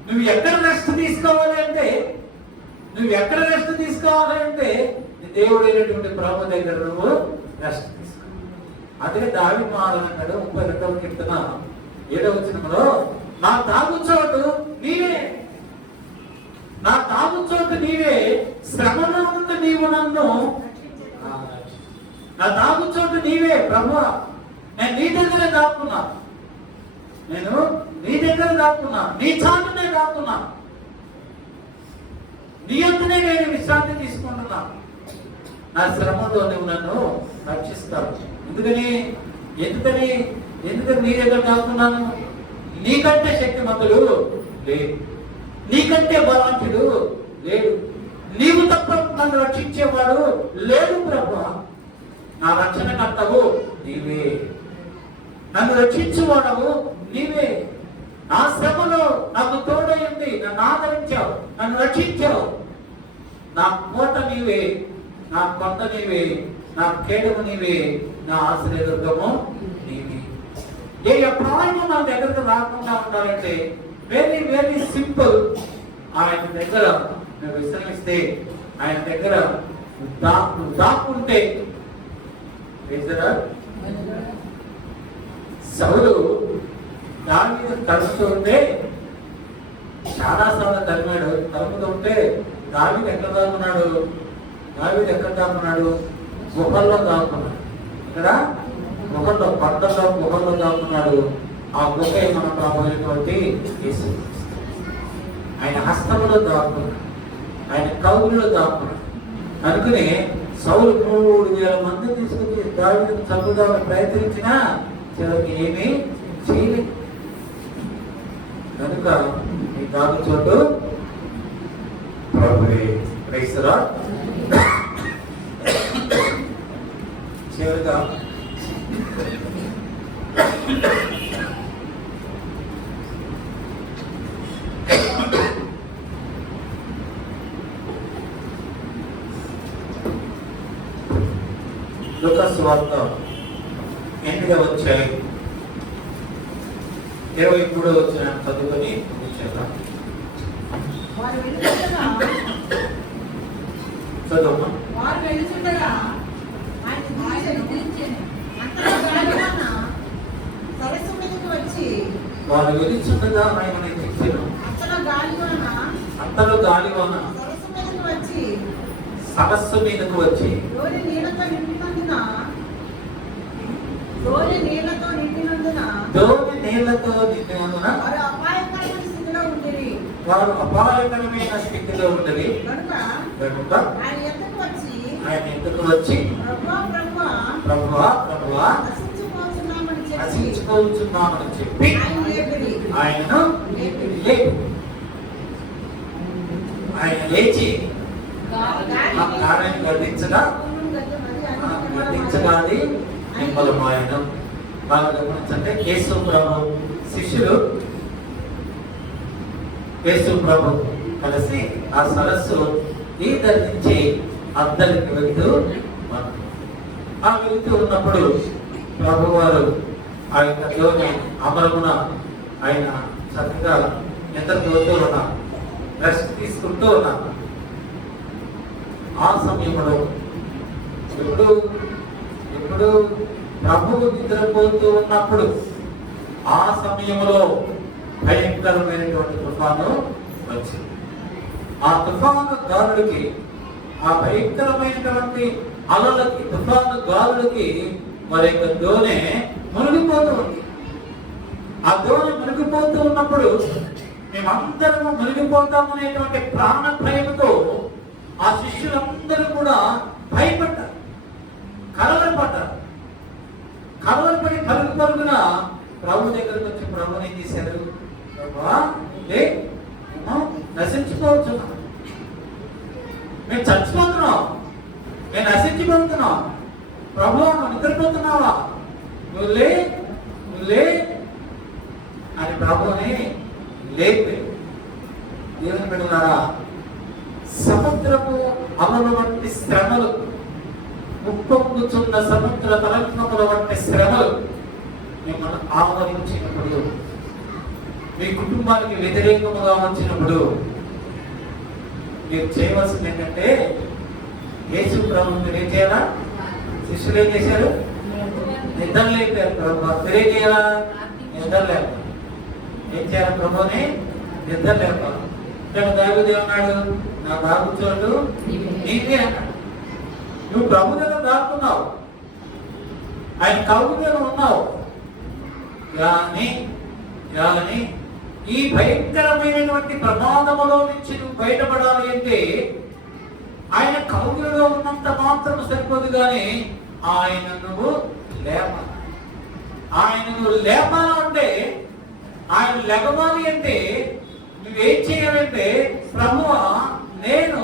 నువ్వు ఎక్కడ రెస్ట్ తీసుకోవాలి అంటే, దేవుడైనటువంటి ప్రభు దగ్గర నువ్వు రెస్ట్ తీసుకో. అదే దావీదు మహారాజు 32వ కీర్తన 7వ వచనంలో, నా తాగుచోటు నీవే, నా తాగుచోటు నీవే, శ్రమలో ఉన్న నీవు నన్ను, నా తాగుచోటు నీవే ప్రభువా, నేను నీ దగ్గరే దాక్కున్నా, నీ చాటునే దాక్కున్నా, నీ యొద్దనే నేను విశ్రాంతి తీసుకుంటున్నా. నా శ్రమలో నువ్వు నన్ను రక్షిస్తావు. ఎందుకని నీ దగ్గర దాక్కున్నాను? నీకంటే శక్తిమంతుడు లేడు, నీకంటే బలవంతుడు లేడు, నీవు తప్ప నన్ను రక్షించేవాడు లేడు ప్రభువా. నా రక్షణకర్తవు నీవే, నన్ను రక్షించువాడవు నీవే. నా శ్రమలో నాకు తోడైంది, నన్ను ఆదరించావు, నన్ను రక్షించావు. నా కోట నీవే, నా కొండ నీవే, నా కేడము నీవే, నా ఆశ్రయదుర్గము నీవే. ఏ అపాయము నా దగ్గరకు రాకుండా ఉండాలంటే వెరీ వెరీ సింపుల్. ఆయన దగ్గర నువ్వు విశ్రమిస్తే, ఆయన దగ్గర దాక్కుంటే. సౌలు దావీదు తరుముతుంటే చాలా సార్లు తరుముతుంటే దావీదు ఎక్కడ దాక్కున్నాడు? గుహల్లో దాక్కున్నాడు. ఇక్కడ గుహల్లో, పంటల్లో గుహల్లో దాక్కున్నాడు. ఆ గుహ మన ప్రభువైనటువంటి యేసు. ఆయన హస్తములో దాక్కున్నాడు, ఆయన కౌలులో దాక్కున్నాడు. అనుకుని సౌలు 3000 మంది తీసుకుని దావీదును చంపుదామని ప్రయత్నించినా చివరికి ఏమీ చేయలేదు. కనుక ఈ దాగు చోటు ప్రభువే. Praise the lord. చివరిగా లూకా సువార్త 8వ అధ్యాయం 23వ వచనం చదువుకొని ముగించేద్దాం. చదువు. వారు వెళుచుండగా ఆయన దించెను. అంతలో గాలివాన సరస్సు మీదకు వచ్చి, వారు వెలుచుండగా ఆయన దించెను. అంతలో గాలివాన సరస్సు మీదకు వచ్చి లోని నీళ్లతో నిండినందున వారు అపాయకరమైన స్థితిలో ఉండేది. కనుక ఆయన ఎద్దకు వచ్చి ప్రభువా నశించుకోవచ్చున్నామని చెప్పి ఆయనను ఆయన లేచి గాలిని గద్దించగాది నిమ్మలమాయన. బాగా గమనించంటే యేసు ప్రభు శిష్యులు యేసు ప్రభు కలిసి ఆ సరస్సు ఈ ధరించి అద్దరికి వెళ్తూ ఉన్నారు. ఆ వెళ్తూ ఉన్నప్పుడు ప్రభువారు ఆ యొక్క దేవుని అమరమున ఆయన చక్కగా నిద్రపోతూ ఉన్నారు, రెస్ట్ తీసుకుంటూ ఉన్నారు. ఆ సమయంలో ఎప్పుడు ప్రభువు నిద్రపోతూ ఉన్నప్పుడు ఆ సమయంలో భయంకరమైనటువంటి తుఫాను వచ్చింది. ఆ తుఫాను గాలులకి, ఆ భయంకరమైనటువంటి అలలకి, తుఫాను గాలులకి మరి యొక్క దోణి మునిగిపోతూ ఉంది. ఆ దోణి మునిగిపోతూ ఉన్నప్పుడు మేమందరము మునిగిపోతామనేటువంటి ప్రాణ భయంతో ఆ శిష్యులందరూ కూడా భయపడ్డారు, కలవరపడ్డారు. కలవరపడి పరుగున ప్రభు దగ్గరకు వచ్చి ప్రభుని ఏం చేశారు? నశించుకోవచ్చు, మేము చచ్చిపోతున్నాం, మేము నశించిపోతున్నాం, ప్రభు నువ్వు నిద్రపోతున్నావా, నువ్వులే అని ప్రభుని లేపే. దేవుని బిడ్డలారా, సముద్రము అమలు వంటి శ్రమలు, ఉప్పొంగుచున్న సముద్ర తరంగముల వంటి శ్రమలు మిమ్మల్ని ఆవరించినప్పుడు, మీ కుటుంబానికి వ్యతిరేకముగా వచ్చినప్పుడు మీరు చేయవలసింది ఏంటంటే, యేసు ప్రభు మీరు ఏం చేయాలా? శిష్యులు ఏం చేశారు? నిద్ర లేపారు. ప్రభు మీరేం చేయాలా? నిద్ర లేపారు. ఏం చేయాలి? ప్రభుని నిద్ర లేపారు. ఇక్కడ దావీదు అన్నాడు, నా బాబు చోటు నీదే అన్నాడు. నువ్వు ప్రభు దగ్గర దాక్కున్నావు, ఆయన కవుల మీద ఉన్నావు, కానీ ఈ భయంకరమైనటువంటి ప్రమాదములో నుంచి నువ్వు బయటపడాలి అంటే ఆయన కవులలో ఉన్నంత మాత్రం సరిపోదు, కానీ ఆయన నువ్వు లేపాలి. ఆయన నువ్వు లేపాలంటే, ఆయన లెగవాలి అంటే నువ్వేం చేయాలంటే, ప్రభువా నేను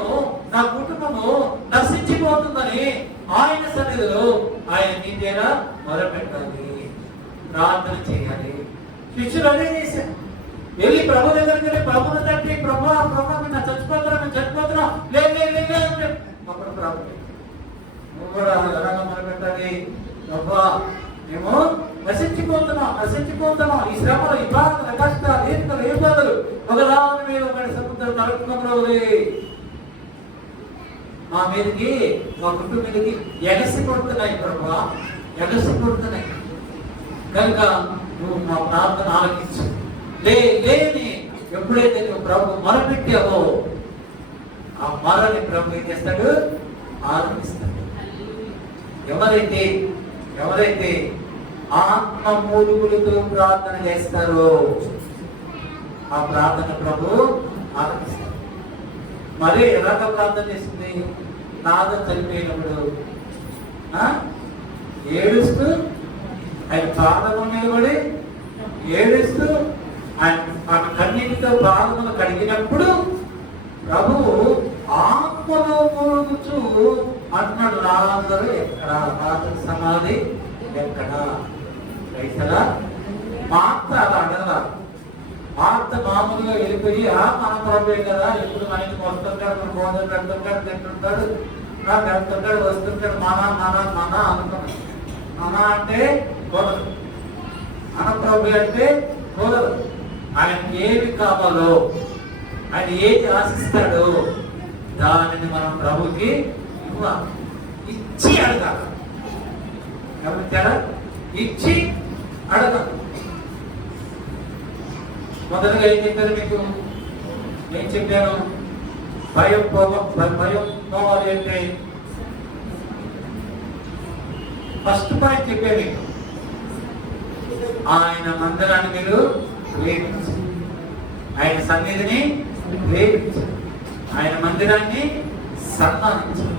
నా కుటుంబము నశించిపోతుందని ఆయన సన్నిధిలో ఆయన నీ దగ్గర మొరపెట్టాలి, ప్రార్థన చేయాలి. శిష్యులు అదే చేశారు. వెళ్ళి ప్రభు దగ్గరికి వెళ్ళి ప్రభుని తట్టి, ప్రభా నా చచ్చిపోతున్నా లే అంటే అప్పుడు ప్రభు నువ్వు కూడా ఎలాగ మొరపెట్టాలి? ప్రభా మేము నశించిపోతున్నాం, ఈ శ్రమలు, ఈ బాధలు, కష్టాలు, ఏ బాధలు ఒకదాని మీద ఒకటి సముద్రం తలుపుకుంటే మా మీదకి, మా కుటుంబం మీదకి ఎగసి కొడుతున్నాయి ప్రభా, ఎగసి కొడుతున్నాయి. కనుక నువ్వు మా ప్రార్థన ఆలకించు, లేని ఎప్పుడైతే నువ్వు ప్రభు మొరపెట్టావో ఆ మొరని ప్రభు ఏం చేస్తాడు? ఆలకిస్తాడు. ఎవరైతే ఆత్మ మూలుగులతో ప్రార్థన చేస్తారో ఆ ప్రార్థన ప్రభు ఆలకిస్తాడు. మరి ఎలాగ ప్రార్థన చేసింది? నాదం చనిపోయినప్పుడు ఏడుస్తూ ఆయన పాదము నిలబడి ఏడుస్తూ ఆయన కన్నీటితో పాదములు కడిగినప్పుడు ప్రభువు ఆత్మలో మూలుగుచూ అన్నాడు, నాదరు ఎక్కడా, నాదరు సమాధి ఎక్కడా? రైతరా మార్త అలా అడగల. మార్త మామూలుగా వెళ్ళిపోయి మన ప్రభే కదా, ఎప్పుడు మన ఇంటికి వస్తుంటాడు, మన భోజనం పెడుతుంటాడు, తింటుంటాడు, వెళ్తుంటాడు, వస్తుంటాడు, మన అనుకున్నాడు. మన అంటే కూడదు, మన ప్రభు అంటే కూడదు. ఆయనకి ఏమి కావాలో, ఆయన ఏది ఆశిస్తాడో దానిని మనం ప్రభుకి ఇవ్వాలి, ఇచ్చి అడగాలి. గమనించారా? ఇచ్చి అడగాలి. మొదలుగా ఏం చెప్పారు మీకు? ఏం చెప్పాను? భయం పోవాలి అంటే ఫస్ట్ పాయింట్ చెప్పాను మీకు, ఆయన మందిరాన్ని మీరు ప్రేమించారు, ఆయన సన్నిధిని ప్రేమించారు, ఆయన మందిరాన్ని సన్మానించారు.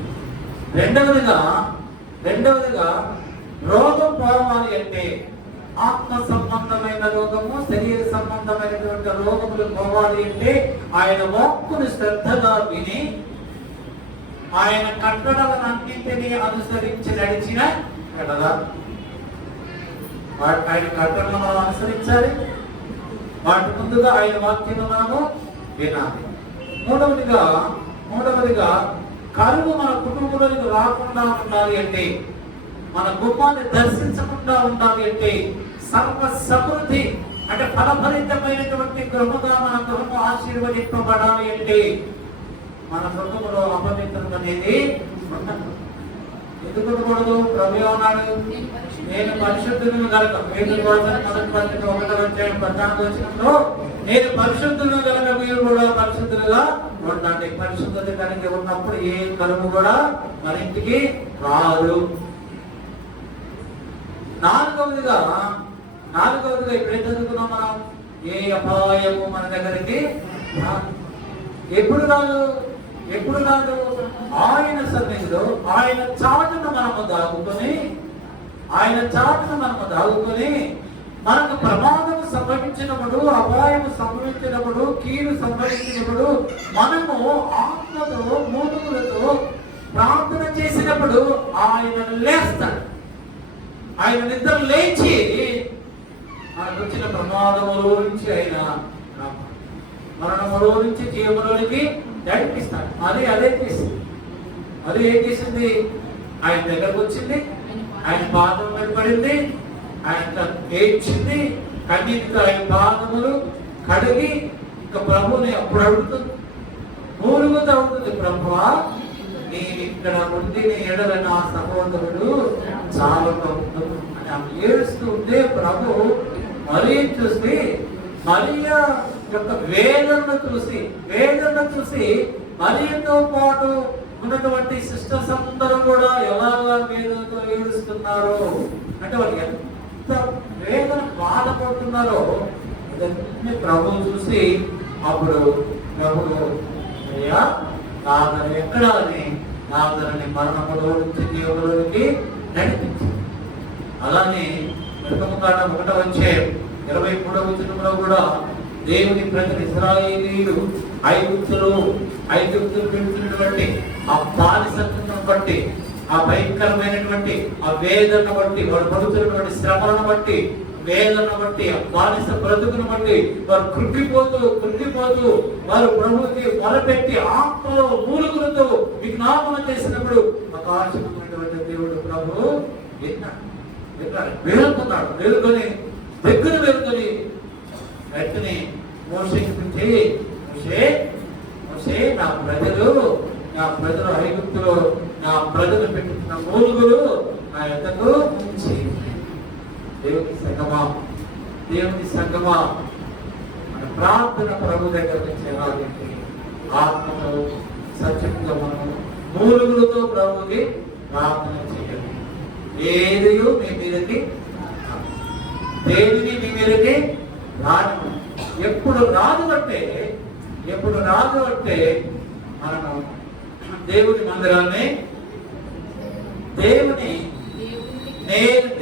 రెండవదిగా రోగం పోవాలి అంటే, ఆత్మ సంబంధమైన రోగము, శరీర సంబంధమైనటువంటి రోగములు పోవాలి అంటే ఆయన వాక్కును శ్రద్ధగా విని ఆయన కట్టడలన్నింటినీ అనుసరించి నడిచిన ఎడల, ఆయన కట్టడలను అనుసరించాలి. వాటి ముందుగా ఆయన వాక్యము మనము వినాలి. మూడవదిగా కరువు మన కుటుంబంలోకి రాకుండా ఉండాలి అంటే, మన గుమ్మాన్ని దర్శించకుండా ఉండాలి అంటే, సర్వ సమృద్ధి అంటే ఫలభరితమైనటువంటి గృహగా మన గృహము ఆశీర్వదింపబడాలి అంటే మన గృహంలో అపవిత్రత అనేది ఉండదు. ఎందుకు ఉండకూడదు? ప్రభు అన్నాడు, నేను పరిశుద్ధులను కనుక, పేతురు రాసిన మొదటి పత్రిక 1:14 నేను పరిశుద్ధులను కనుక మీరు కూడా పరిశుద్ధులుగా ఉండండి. పరిశుద్ధత కలిగి ఉన్నప్పుడు ఏ కరువు కూడా మన ఇంటికి రాదు. నాలుగవదిగా ఇప్పుడు ఏం చదువుకున్నాం మనం? ఏ అపాయము మన దగ్గరికి రాదు. ఎప్పుడు రాదు? ఆయన సన్నిధిలో ఆయన చాటును మనము దాగుకొని మనకు ప్రమాదం సంభవించినప్పుడు, అపాయం సంభవించినప్పుడు, కీడు సంభవించినప్పుడు మనము ఆత్మతో మూలుగులతో ప్రార్థన చేసినప్పుడు ఆయన లేస్తాడు. ఆయన నిద్ర లేచి మనకు వచ్చిన ప్రమాదములో నుంచి ఆయన మరణములో నుంచి జీవములోనికి నడిపిస్తాడు. అది ఏం చేసింది? ఆయన దగ్గరకు వచ్చింది, ఆయన పాదం మీద పడింది, ఆయన ఏడ్చింది, కన్నీటితో ఆయన పాదములు కడిగి ఇంకా ప్రభుని అప్పుడు అడుగుతుంది, మూలుగుతూ ఉంటుంది, ప్రభువా నేను ఇక్కడ ఉండి నీ ఎడల నా సహోదరుడు చాలా అని ఆమె ఏడుస్తూ ఉంటే ప్రభు మరియను చూసి, మరియా యొక్క వేదనను చూసి మరియతో పాటు ఉన్నటువంటి సిస్టర్స్ అందరూ కూడా ఎలాగా వేదనతో ఏడుస్తున్నారో, అంటే వాళ్ళు ఎంత వేదన బాధపడుతున్నారో ఇదన్నీ ప్రభువు చూసి అప్పుడు ప్రభువు అయ్యా నాదరు ఎక్కడ అని నాదరుని మరణములో నుంచి జీవులోనికి నడిపించింది. అలానే నిర్గమకాండం 1:23 కూడా దేవుని ప్రజలు ఇశ్రాయేలీయులు ఐగుప్తులు పెడుతున్నటువంటి ఆ బానిసత్వం బట్టి, ఆ భయంకరమైనటువంటి ఆ వేదన బట్టి, వాడు పడుతున్నటువంటి శ్రమలను బట్టి, వేదన బట్టి, ఆ బానిస బ్రతుకును బట్టి వారు కృంగిపోతూ వారు ప్రభువుకి మొరపెట్టి ఆత్మలో మూలుగులతో విజ్ఞాపన చేసినప్పుడు ఆకాశమైనటువంటి దేవుడు ప్రభువు వేడుకొని వెంటనే మోషేకి పిలిచి, మోషే నా ప్రజలు ఐగుప్తులో నా ప్రజలు పెట్టుకున్న మూలుగులు నా యొద్దకు దేవుని సంగమా మన ప్రార్థన ప్రభు దగ్గరకు చేరాలంటే ఆత్మతో సత్యంగా మనం మూలుగులతో ప్రభుకి ప్రార్థన చేయాలి. ఏదియో మీ మీదకి దేనిని మీ మీదకి రాదు. ఎప్పుడు రాదు అంటే మనము దేవుని మందిరాన్ని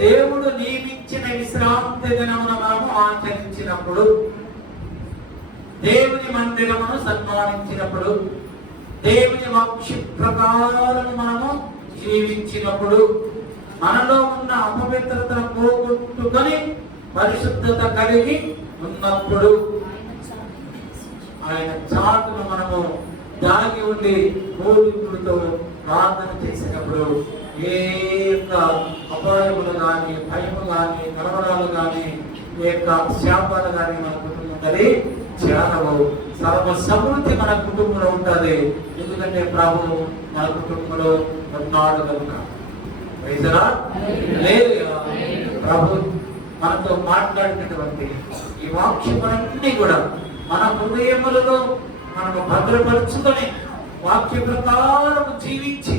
దేవుడు నియమించిన విశ్రాంతి దినమున మనము ఆచరించినప్పుడు, దేవుని మందిరమును సన్మానించినప్పుడు, దేవుని వాక్య ప్రకారం మనము జీవించినప్పుడు, మనలో ఉన్న అపవిత్రతను పోగొట్టుకొని పరిశుద్ధత కలిగి ఉన్నప్పుడు, ఆయన చాటును మనము దాగి ఉండి మూలుగులతో ప్రార్థన చేసినప్పుడు ఏ యొక్క అపాయములు కానీ, భయము కానీ, కలవరాలు కానీ, ఏ యొక్క శాపాలు కానీ మన కుటుంబం ఉంటది చేరవు. సర్వ సమృద్ధి మన కుటుంబంలో ఉంటుంది. ఎందుకంటే ప్రభు మన కుటుంబంలో ఉన్నాడు కనుక. లేదు ప్రభు మనతో మాట్లాడినటువంటి ఈ వాక్యములన్నీ కూడా మన హృదయములలో మనము భద్రపరుచుకొని వాక్య ప్రకారం జీవించి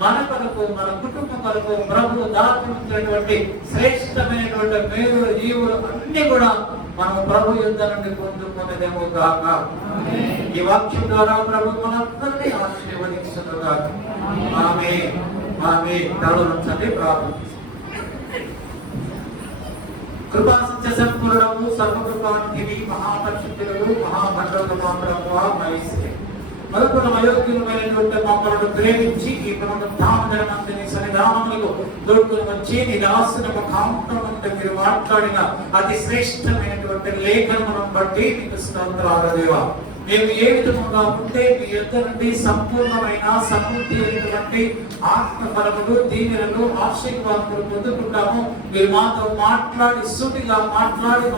మన కొరకు, మన కుటుంబం కొరకు ప్రభు దాచినటువంటి శ్రేష్టమైనటువంటి మేలు జీవులు అన్ని కూడా మనం ప్రభు యుద్ధ నుండి పొందుకునేదేమో కాక. ఈ వాక్యం ద్వారా ప్రభు మనందరినీ ఆశీర్వదించును కాక. ఆమేన్. తలవంచండి ప్రార్థన. కృపా సత్య సంపూర్ణము సర్వకృపానిధి మహాపరిశుద్ధుడు మహాభద్రతమా ప్రభువా మహేశ్వరి మరొకరు అయోగ్యులమైనటువంటి మమ్మల్ని ప్రేమించి ఈ పునరుద్ధానందని సన్నిధానములకు దొరుకుని వచ్చి నీ దాసుని ముఖాంతం మీరు మాట్లాడిన అతి శ్రేష్టమైనటువంటి లేఖనమును బట్టి నీకు స్తోత్రాలు దేవా. మేము ఏ విధంగా ఉంటే మీ యొద్ద నుండి సంపూర్ణమైన సమృద్ధి అయినటువంటి ఆత్మఫలములు, దీవెనలు, ఆశీర్వాదాలు పొందుకుంటాము. మీరు మాతో మాట్లాడి సూటిగా మాట్లాడి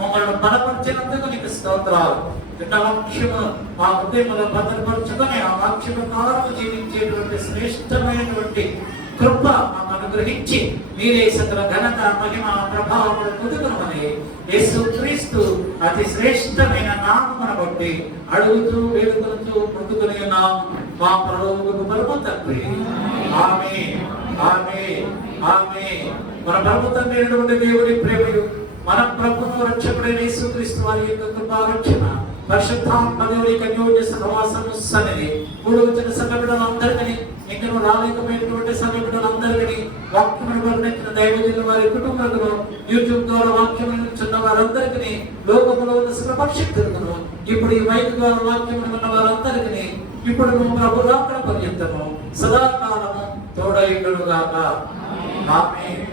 మమ్మల్ని బలపరిచినందుకు నీకు స్తోత్రాలు. వాక్యము మా హృదయంలో భద్రపరచుకొని ఆ వాక్య ప్రకారం జీవించేటువంటి శ్రేష్టమైనటువంటి కృప మాకు అనుగ్రహించి మీరే సకల ఘనత, మహిమ, ప్రభావములు పొందుకునమని యేసుక్రీస్తు అతి శ్రేష్టమైన నామమును బట్టి అడుగుతూ వేడుకలతో పొందుకునే నామం మా ప్రభువుకు పరమ తండ్రి. ఆమేన్, ఆమేన్, ఆమేన్. మన పరమ తండ్రి అయినటువంటి దేవుని ప్రేమయు, మన ప్రభువు రక్షకుడైన యేసుక్రీస్తు వారి యొక్క కృపా రక్షణ, పరిశుద్ధాత్మ దేవుని యొక్క అన్యోన్య సహవాసము సన్నిధి కూడి వచ్చిన సంఘ బిడ్డలందరికీ, ఇంకను రాలేకపోయినటువంటి సంఘ బిడ్డలందరికీ, వాక్యమును వర్ణించిన దైవజనుల వారి కుటుంబాలను, యూట్యూబ్ ద్వారా వాక్యమును వింటున్న వారందరికీ, లోకములో ఉన్న సర్వశక్తులను, ఇప్పుడు ఈ మైక్ ద్వారా వాక్యమును విన్న వారందరికీ, ఇప్పుడు ప్రభు రాకడ పర్యంతము సదాకాలము తోడయుండును గాక. ఆమేన్,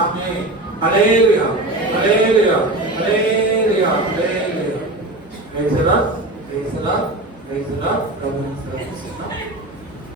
ఆమేన్. హల్లెలూయా, హల్లెలూయా, హల్లెలూయా, హల్లెలూయా. Praise the lord, praise the lord, praise the lord.